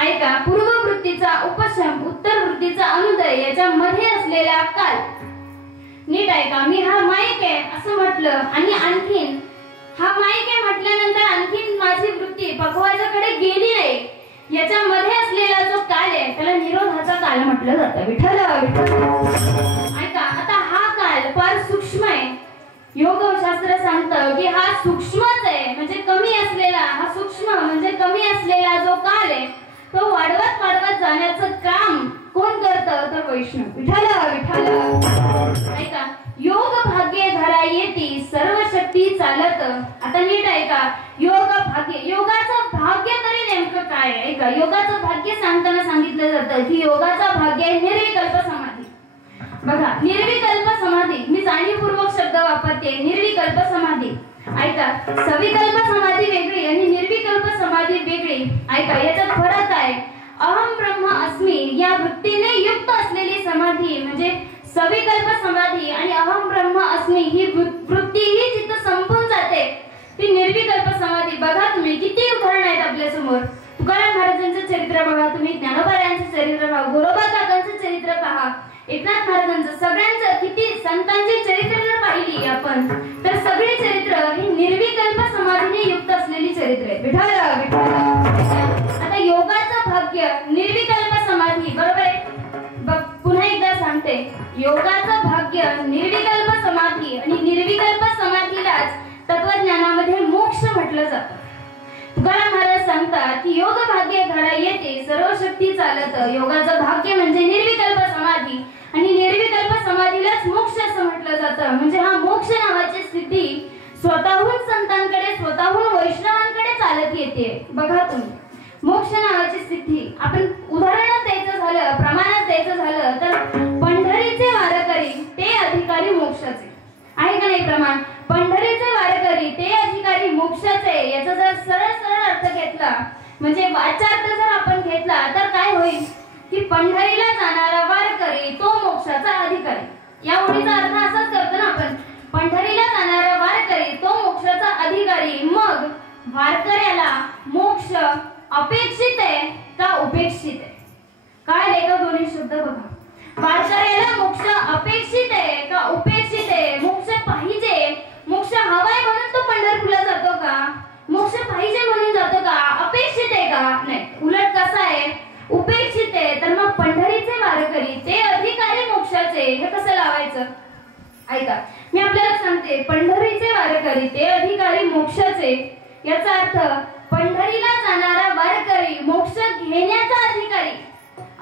ऐका, पूर्व वृत्तीचा उपशम, उत्तर वृत्तीचा अनुदय याच्यामध्ये असलेला काल नीट ऐका. मी हा माईक आहे असं म्हटलं आणि आणखीन हा माईक आहे म्हटल्यानंतर आणखीन माझी वृत्ती पखवाजाकडे गेली नाही. याच्यामध्ये असलेला जो काल आहे त्याला निरोधाचा काल म्हटलं जातं. विठ्ठल ऐका, आता हा काल फार सूक्ष्म आहे. योगशास्त्र सांगतं की हा सूक्ष्मच आहे, म्हणजे कमी असलेला, हा सूक्ष्म म्हणजे कमी असलेला जो काल आहे तो वाढवत वाढवत जाण्याचं काम कोण करतं तर वैष्णव. विठ्ठल विठ्ठल ऐका, योग भाग्य धरा येती सर्व शक्ती चालत. आता नीट ऐका, योग भाग्य, योगाचं भाग्य तरी नेमकं काय आहे? ऐका, योगाचं भाग्य सांगताना सांगितलं जातं की योगाचा भाग्य आहे निर्विकल्प समाधी. बघा, निर्विकल्प समाधी, मी जाणीवपूर्वक शब्द वापरते, निर्विकल्प समाधी. ऐका, सविकल्प समाधी वेगळी आणि निर्विकल्प समाधी वेगळी. ऐका, याच्यात फरक आहे. अहम ब्रह्म अस्मि या वृत्तीने युक्त असलेली समाधी म्हणजे सविकल्प समाधी आणि अहम ब्रह्म अस्मि ही वृत्ती ही जिथं संपून जाते ती निर्विकल्प समाधी. बघा तुम्ही, किती उदाहरण आहेत आपल्या समोर. तुकाराम महाराजांचं चरित्र बघा तुम्ही, ज्ञानोबारायांचं चरित्र बघा, गोरोबा काकांचं चरित्र पहा, एकनाथ महाराजांचं, सगळ्यांचं किती संतांची चरित्र जर पाहिली आपण तर सगळी चरित्र ही निर्विकल्प समाधीने युक्त असलेली चरित्र आहेत. विठ्ठल विठ्ठल. आता योगाचं भाग्य निर्विकल्प समाधी, बरोबर आहे. पुन्हा एकदा सांगते, योगाचं भाग्य निर्विकल्प समाधी आणि निर्विकल्प समाधीलाच तत्वज्ञानामध्ये मोक्ष म्हटलं जातं. तुकाराम महाराज सांगतात की योग भाग्य धरा येते सर्व शक्ती चालत. योगाचं भाग्य म्हणजे निर्विकल्प समाधी आणि निर्विकल्प समाधीलाच मोक्ष असं म्हटलं जातं. म्हणजे हा मोक्ष नावाची स्थिती स्वतःहून संतांकडे, स्वतःहून वैष्णवांकडे चालत येते. बघा तुम्ही, मोक्ष नावाची स्थिती आपण उदाहरण द्यायचं झालं, प्रमाणात द्यायचं झालं तर पंढरीचे वारकरी ते अधिकारी मोक्षाचे आहे का नाही प्रमाण. पंढरीचे वारकरी ते अधिकारी मोक्षाचे, याचा जर सरळ सरळ अर्थ घेतला म्हणजे वाचार्थ जर आपण घेतला तर काय होईल की पंढरीला जाणारा वारकरी तो मोक्षाचा अधिकारी. या ओळीचा अर्थ असाच करतो ना आपण, पंढरीला जाणारा वारकरी तो मोक्षाचा अधिकारी. मग वारकऱ्याला मोक्ष अपेक्षित आहे का उपेक्षित आहे? काय लेखा दोन्ही शब्द बघा. वारकऱ्याला मोक्ष अपेक्षित आहे का उपेक्षित आहे? मोक्ष पाहिजे, मोक्ष हवाय म्हणून तो पंढरपूरला जातो का? मोक्ष पाहिजे म्हणून जातो का? अपेक्षित आहे का? नाही, उलट कसा आहे, उपेक्षित आहे. तर मग पंढरीचे वारकरी ते अधिकारी मोक्षाचे हे कसं लावायचं? ऐका, मी आपल्याला सांगते, पंढरीचे वारकरी ते अधिकारी मोक्षाचे याचा अर्थ पंढरीला जाणारा वारकरी मोक्ष घेण्याचा अधिकारी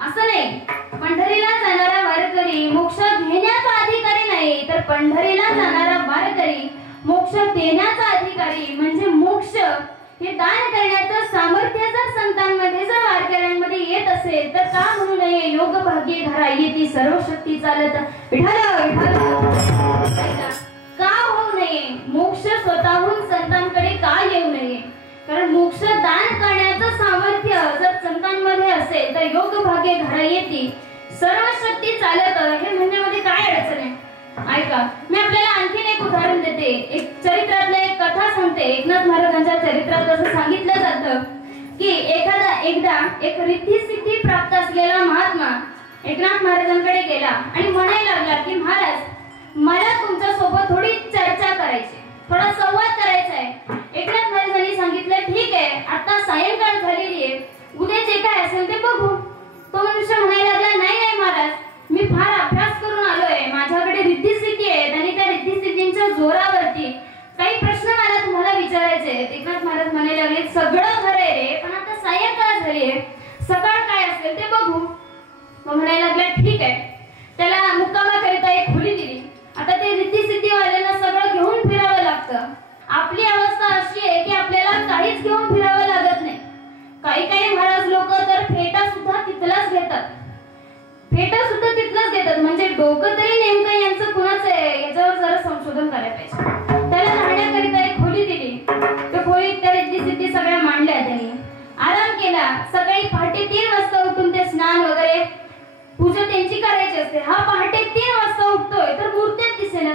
असं नाही. पंढरीला जाणारा वारकरी मोक्ष घेण्याचा अधिकारी नाही, तर पंढरीला जाणारा वारकरी मोक्ष देण्याचा अधिकारी. म्हणजे मोक्ष हे दान करण्याचं सामर्थ्य जर संतांमध्ये, जर वारकऱ्यांमध्ये येत असेल तर का म्हणू नये योग भाग्य धरा येती सर्व शक्ती चालत. विठ्ठल विठ्ठल. का होऊ नये? मोक्ष स्वतःहून संतांकडे का येऊ नये? कारण मोक्ष दान करण्याचं सामर्थ्य जर संतांमध्ये असेल तर योग भाग्य धरा येती सर्व शक्ती चालत हे म्हणण्यामध्ये काय अडचण आहे? ऐका, मी आपल्याला आणखीन एक उदाहरण देते. एक चरित्रातलं एक कथा सांगते. एकनाथ महाराजांच्या चरित्रात असं सांगितलं जातं की एकदा एक रिद्धी सिद्धी प्राप्त असलेला महात्मा एकनाथ महाराजांकडे गेला आणि म्हणायला लागला की महाराज, मला तुमच्या सोबत थोडी चर्चा करायची, थोडा संवाद करायचा आहे. एकनाथ महाराजांनी सांगितलं ठीक आहे, आता सायंकाळ झालेली आहे, उद्या जे काय असेल ते बघू. तो मनुष्य म्हणायला लागला नाही नाही महाराज, मी फार अभ्यास करून आलोय, माझ्याकडे रिद्धी सिद्धी आहेत आणि त्या रिद्धी सिद्धींच्या जोरावरती काही प्रश्न मला तुम्हाला विचारायचे आहेत. एकनाथ महाराज म्हणायला लागले सगळं खरं आहे रे, पण आता सायंकाळ झाली आहे, सकाळ काय असेल ते बघू. तो म्हणायला लागला ठीक आहे. त्याला मुक्कामाकरिता एक खोली दिली. आता ते रिद्धी सिद्धी वाल्यांना सगळं घेऊन फिरावं लागतं. आपली फेटा सुद्धा तिथलंच घेतात. म्हणजे डोकं तरी नेमकं यांचं कुणाचं आहे याच्यावर जरा संशोधन करायला पाहिजे. त्याला राहण्याकरिता एक खोली दिली. त्या खोलीत त्या रिद्धी सिद्धी सगळ्या मांडल्या. त्यांनी आराम केला. सकाळी पहाटे 3 वाजता उठून ते स्नान वगैरे पूजा त्यांची करायची असते. हा पहाटे 3 वाजता उठतोय तर मूर्त्याच दिसेना.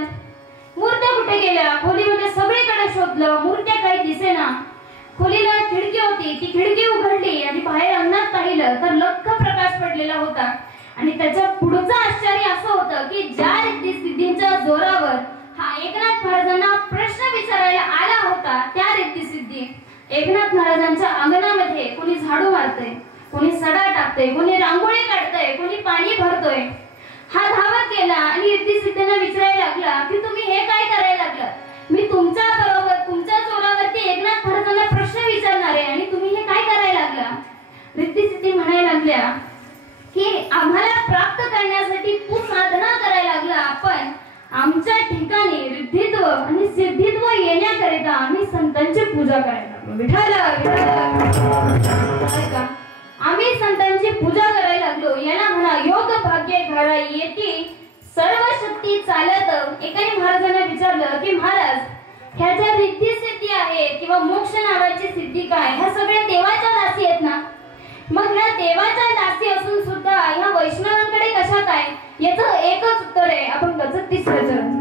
मूर्त्या कुठे गेल्या? खोलीमध्ये सगळीकडे शोधलं, मूर्त्या काही दिसेना. खोलीला खिडकी होती, ती खिडकी उघडली आणि बाहेर अंगणात पाहिलं तर लख्ख प्रकाश पडलेला होता. आणि त्याच्या पुढचं आश्चर्य असं होतं की ज्या रिद्धी सिद्धींच्या जोरावर हा एकनाथ महाराजांना प्रश्न विचारायला आला होता त्या रिद्धी सिद्धी एकनाथ महाराजांच्या अंगणामध्ये कोणी झाडू मारतय, कोणी सडा टाकतय, कोणी रांगोळी काढतय, कोणी पाणी भरतोय. हा धावत गेला आणि रिद्धी सिद्धींना विचारायला लागला की तुम्ही हे काय करायला लागलात? मी तुमच्या बरोबर तुमच्या जोरावरती एकनाथ महाराजांना प्रश्न विचारणार आहे आणि तुम्ही हे काय करायला लागला? रिद्धी सिद्धी म्हणायला लागल्या की आम्हाला प्राप्त करण्यासाठी खूप साधना करायला लागला, पण आमच्या ठिकाणी रिद्धित्व आणि सिद्धित्व येण्याकरिता आम्ही संतांची पूजा करायला लागलो. विठ्ठल विठ्ठल आम्ही संतांची पूजा करायला लागलो. याला म्हणा योग भाग्य घरा येती सर्व शक्ती चालत. एकाने महाराजांना विचारलं की महाराज ह्या ज्या रिद्धी सिद्धी आहे किंवा मोक्ष नावाची सिद्धी काय, ह्या सगळ्या देवाच्या दासी आहेत ना? मग ह्या देवाच्या दासी असून सुद्धा ह्या वैष्णवांकडे कशा काय? याचं एकच उत्तर आहे. आपण त्याचं 3रं चरण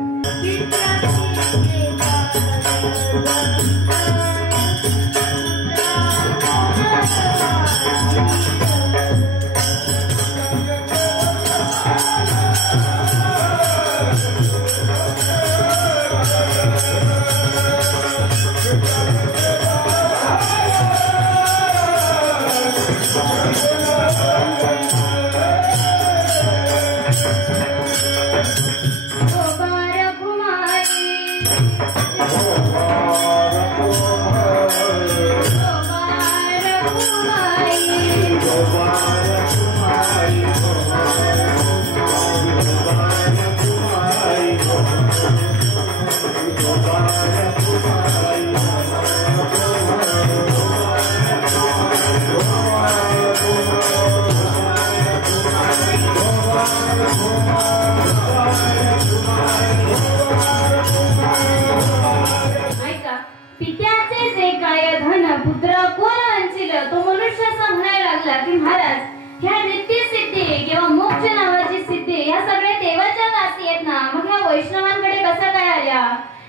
वैष्णवांकडे कसा काय आल्या?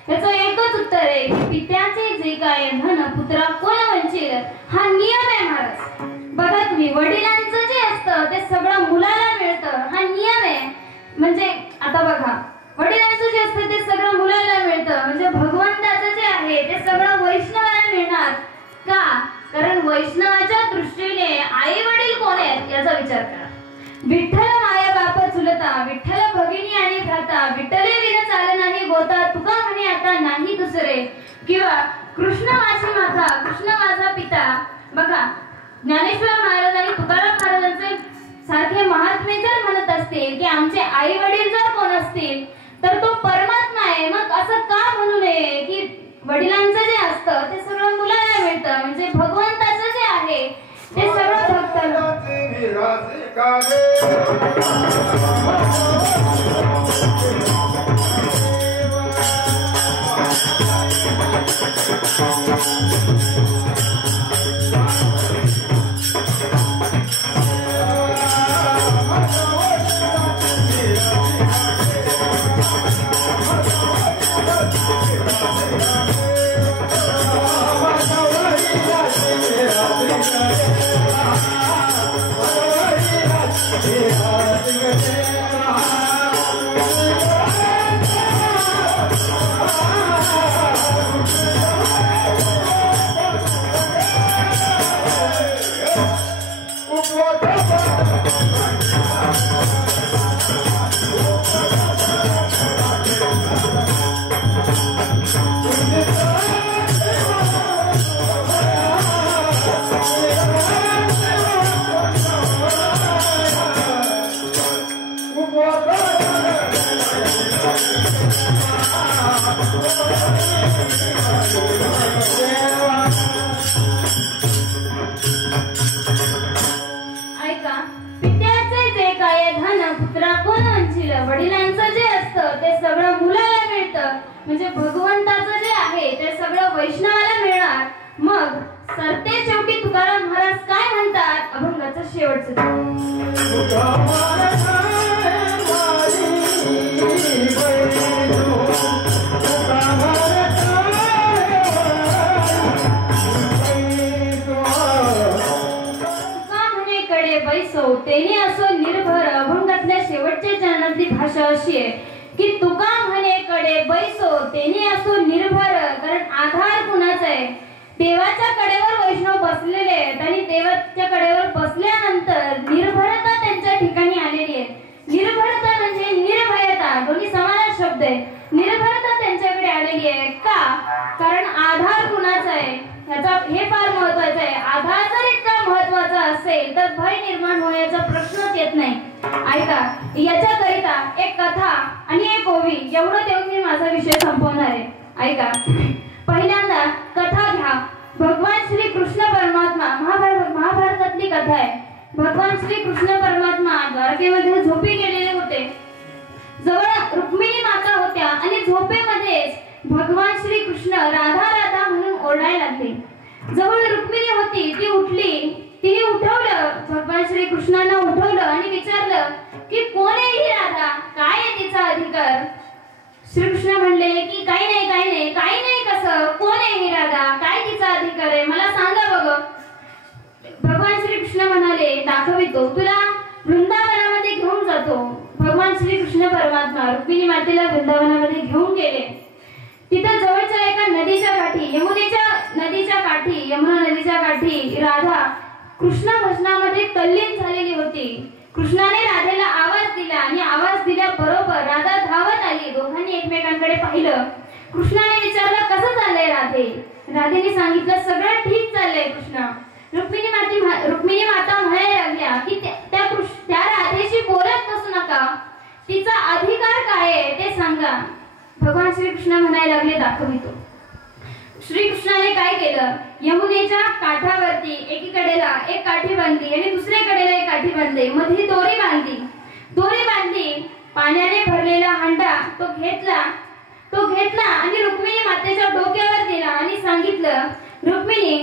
त्याचं एकच उत्तर आहे की पित्याचे जे काय धन पुत्रा कोण वंचिल, हा नियम आहे महाराज. बघा तुम्ही वडिलांचं जे असतं ते सगळं मुलाला मिळतं, हा नियम आहे. म्हणजे आता बघा वडिलांचं जे असतं ते सगळं मुलाला मिळतं, म्हणजे भगवंताचं जे आहे ते सगळं वैष्णवाला मिळणार का? कारण वैष्णवाच्या दृष्टीने आई वडील कोण आहेत याचा विचार करा. विठ्ठल माया बाप चुलता, विठ्ठल भगिनी आणि भ्राता, विठ्ठले विन चाल नाही गोता, तुका म्हणे आता नाही दुसरे, किंवा कृष्ण माझी माता, कृष्ण माझा पिता. बघा ज्ञानेश्वर महाराज आणि तुकाराम महाराजांचे सारखे महात्मे जर म्हणत असतील की आमचे आई वडील जर कोण असतील तर तो परमात्मा आहे, मग असं का म्हणू नये की वडिलांचं जे असतं ते सगळं मुलाला मिळतं, म्हणजे भगवंताचं जे आहे ते सगळं भक्ताला. भगवंताचं जे आहे ते सगळं वैष्णवाला मिळणार. मग सरते शेवटी तुकाराम महाराज काय म्हणतात अभंगाचं शेवटचं. बैसो तेने असो निर्भर. अभंगातल्या शेवटच्या चरणातली भाषा अशी आहे की तुका म्हणे कडे बैसो तेने असो निर्भर. कारण आधार कुणाचा आहे? देवाच्या कडेवर वैष्णव बसलेले आहेत आणि देवाच्या कडेवर बसल्यानंतर निर्भरता त्यांच्या ठिकाणी आलेली आहे. निर्भरता म्हणजे निर्भयता, दोन्ही समान शब्द आहे. निर्भरता त्यांच्याकडे आलेली आहे. का? कारण आधार कुणाचा आहे याचा हे फार महत्वाचं आहे. आधार जर इतका महत्वाचा असेल तर भय निर्माण होण्याचा प्रश्नच येत नाही. ऐका, याच्याकरिता एक कथा आणि एक ओवी एवढं देऊन मी माझा विषय संपवणार आहे. ऐका, पहिल्यांदा कथा घ्या. भगवान श्री कृष्ण परमात्मा, महाभारतातली कथा आहे. भगवान श्री कृष्ण परमात्मा द्वारकेमध्ये झोपी गेलेले होते. जवळ रुक्मिणी माता होत्या आणि झोपेमध्येच भगवान श्री कृष्ण राधा राधा म्हणून ओरडायला लागले. जवळ रुक्मिणी होती, ती उठली. तिने उठवलं, भगवान श्री कृष्णांना उठवलं आणि विचारलं की कोण आहे ही राधा, काय आहे तिचा अधिकार? श्रीकृष्ण म्हणले की काही नाही कसं, कोण आहे ही राधा, काय तिचा अधिकार आहे, मला सांगा बघ. भगवान श्रीकृष्ण म्हणाले दाखवितो, तुला वृंदावनामध्ये घेऊन जातो. भगवान श्रीकृष्ण परमात्मा रुक्मिणी मातेला वृंदावनामध्ये घेऊन गेले. तिथं जवळच्या एका नदीच्या काठी, यमुना नदीच्या काठी राधा कृष्ण भजनामध्ये तल्लीन झालेली होती. कृष्णाने राधेला आवाज दिला आणि आवाज दिल्याबरोबर राधा धावत आली. दोघांनी एकमेकांकडे पाहिलं. कृष्णाने विचारलं कसं चाललंय राधे? राधेने सांगितलं सगळं ठीक चाललंय कृष्ण. रुक्मिणी माता म्हणायला लागल्या की त्या राधेशी बोलत नसू नका, तिचा अधिकार काय आहे ते सांगा. भगवान श्रीकृष्ण म्हणायला लागले दाखवितो. श्रीकृष्णाने काय केलं, यमुनेच्या काठावरती एकीकडेला एक काठी बांधली आणि दुसरीकडेला एक काठी बांधली, मध्ये दोरी बांधली. पाण्याने भरलेला हंडा तो घेतला आणि रुक्मिणी मातेच्या डोक्यावर दिला आणि सांगितलं रुक्मिणी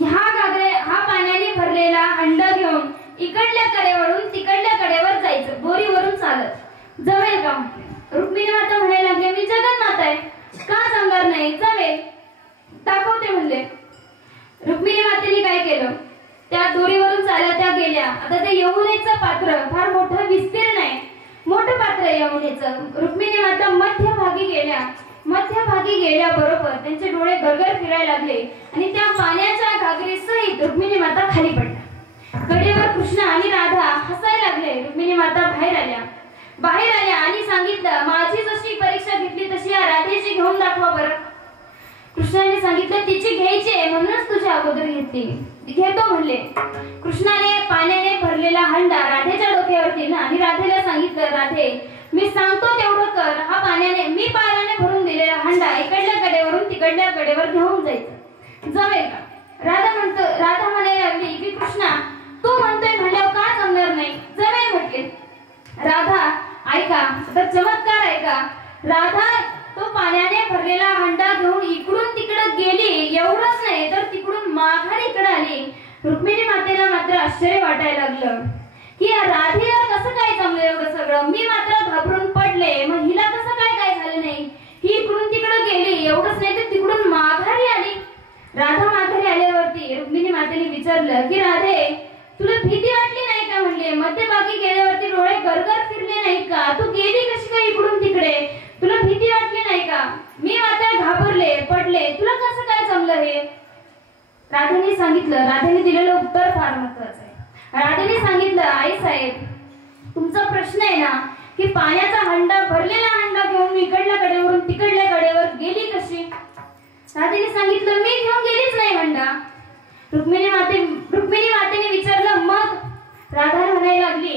हा पाण्याने भरलेला हंडा घेऊन इकडल्या कडेवरून तिकडल्या कडेवर जायचं, दोरीवरून चालत. जमेल का? रुक्मिणी माता म्हणायला लागले मी जगन्माता आहे, का जमणार नाही, जमेल, दाखवते म्हणले. रुक्मिणी मातेने काय केलं, त्या दोरीवरून चालत त्या गेल्या. आता ते यमुनेचं पात्र फार मोठं विस्तीर्ण आहे, मोठं पात्र आहे यमुनेचं. रुक्मिणी माता मध्यभागी गेल्याबरोबर त्यांचे डोळे गरगर फिरायला लागले आणि त्या पाण्याच्या घागरी सहित रुक्मिणी माता खाली पडल्या. कडेवर कृष्ण आणि राधा हसायला लागले. रुक्मिणी माता बाहेर आल्या आणि सांगितलं माझी जशी परीक्षा घेतली तशी या राधेची घेऊन दाखवा बरं. कृष्णाने सांगितलं तिची घ्यायची आहे म्हणूनच तुझ्या अगोदर घेतली, घेतो म्हणले. कृष्णाने पाण्याने भरलेला हंडा राधेच्या डोक्यावर दिला आणि राधेला सांगितलं राधे मी सांगतो तेवढं कर. हा मी पाण्याने भरून दिलेला हंडा इकडल्या कडेवरून तिकडल्या कडेवर घेऊन जायचं, जमेल का? राधा म्हणायला लागली की कृष्णा तू म्हणतोय म्हणल्यावर का जमणार नाही, जमेल म्हटले. राधा ऐका, तर चमत्कार ऐका. राधा तो पाण्याने भरलेला हंडा घेऊन इकडून तिकडे गेली. एवढंच नाही तर तिकडून माघारी इकडे आली. रुक्मिणी मातेला मात्र आश्चर्य वाटायला लागलं की राधेला कसं काय जमलं एवढं सगळं. मी मात्र घाबरून पडले, मग हिला कसं काय झालं नाही. ही इकडून तिकडे गेली, एवढंच नाही तर तिकडून माघारी आली. राधा माघारी आल्यावरती रुक्मिणी मातेने विचारलं की राधे तुला भीती वाटली नाही का? म्हणले मध्यभागी गेल्यावरती डोळे गरगर फिरले नाही का? तू गेली कशी काय इकडून तिकडे? तुला भीती वाटली नाही का? मी मात्र घाबरले, पडले, तुला कसं काय जमलं हे? राधेने सांगितलं. राधेने दिलेलं उत्तर फार महत्वाचं आहे. राधेने सांगितलं आई साहेब तुमचा प्रश्न आहे ना की पाण्याचा हंडा भरलेला हंडा घेऊन इकडल्या कडेवरून तिकडल्या कडेवर गेली कशी? राधेने सांगितलं मी घेऊन गेलीच नाही हंडा. रुक्मिणी मातेने विचारलं मग? राधा म्हणायला लागली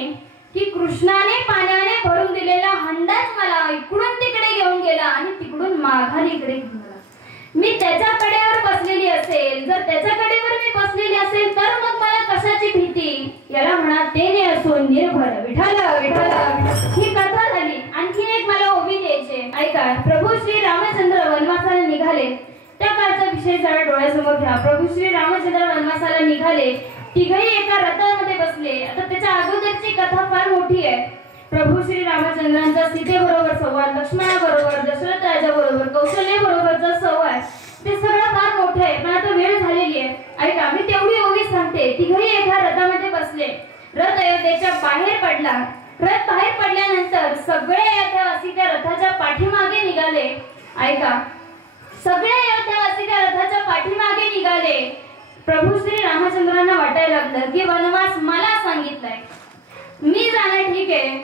की कृष्णाने पाण्याने भरून दिलेला हंडाच मला इकडून तिकडे घेऊन गेला आणि तिकडून माघारी इकडे घेऊन गेला. मी त्याच्या कडेवर बसलेली असेल, जर त्याच्या कडेवर मी बसलेली असेल तर मग मला कशाची भीती? याला म्हणा तेने असो निर्भर. विठ्ठल ही कथा झाली. आणखी एक मला ओवी द्यायची, ऐका. प्रभू श्री रामचंद्र वनवास विषय जरा डोळ्यासमोर घ्या. प्रभू श्री रामचंद्र वनवासाला निघाले. तिघही एका रथामध्ये बसले. आता त्याच्या अगोदरची कथा फार मोठी आहे. प्रभू श्री रामचंद्रांचा सीतेबरोबर संवाद, लक्ष्मणाबरोबर, दशरथ राजाबरोबर, कौशल्यबरोबरचा संवाद, ते सगळं फार मोठं आहे. पण आता वेळ झालेली आहे. ऐका, मी तेवढी ओवी सांगते. तिघही एका रथामध्ये बसले. रथ अयोध्येच्या बाहेर पडला. रथ बाहेर पडल्यानंतर सगळे अयोध्यावासी त्या रथाच्या पाठीमागे निघाले. ऐका, सगळे अयोध्यावासी त्या रथाच्या पाठीमागे निघाले. प्रभू श्री रामचंद्रांना वाटायला लागलं की वनवास मला सांगितलाय, मी जाणं ठीक आहे,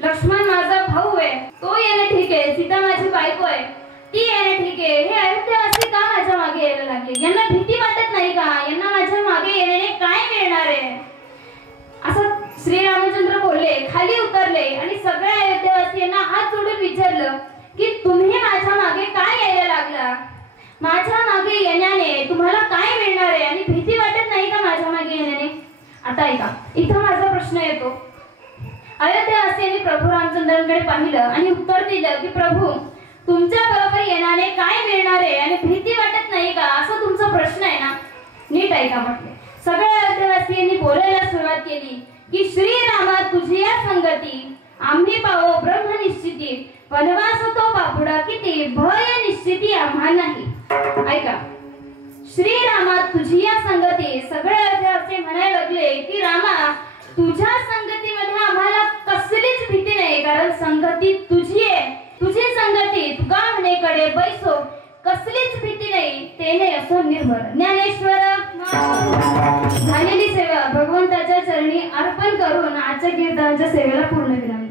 लक्ष्मण माझा भाऊ आहे, तो येणं ठीक आहे, सीता माझी बायको आहे, ती येणं ठीक आहे, हे अयोध्यावासी का माझ्या मागे यायला लागले? यांना भीती वाटत नाही का? यांना माझ्या मागे येण्याने काय मिळणार आहे? असं श्री रामचंद्र बोलले, खाली उतरले आणि सगळ्या अयोध्यावासियांना हात जोडून विचारलं की तुम्ही माझ्या मागे काय यायला लागला? माझ्या मागे येण्याने तुम्हाला काय मिळणार आहे आणि भीती वाटत नाही का माझ्या मागे येण्याने? आता ऐका, इथं माझा प्रश्न येतो. अयोध्यावासियांनी प्रभू रामचंद्रांकडे पाहिलं आणि उत्तर दिलं की प्रभू, तुमच्या बरोबर येण्याने काय मिळणार आहे आणि भीती वाटत नाही का, असा तुमचा प्रश्न आहे ना? नीट ऐका म्हटले. सगळ्या अयोध्यावासियांनी बोलायला सुरुवात केली की श्रीरामा तुझी या संगती आम्ही पाहो ब्रह्म निश्चिती, वनवास तो बापुडा किती, भय निश्चिती आम्हा नाही. ऐका, श्रीरामा तुझी या संगती, सगळे अयोध्यावासी म्हणायला लागले की रामा, तुझ्या संगतीमध्ये आम्हाला कसलीच भीती नाही, कारण संगती तुझी आहे, तुझी संगती तुका म्हणेकडे बैसो, कसलीच भीती नाही, ते नाही असं निर्भर. ज्ञानेश्वर झालेली सेवा भगवंताच्या चरणी अर्पण करून आजच्या कीर्तनाच्या सेवेला पूर्ण विराम.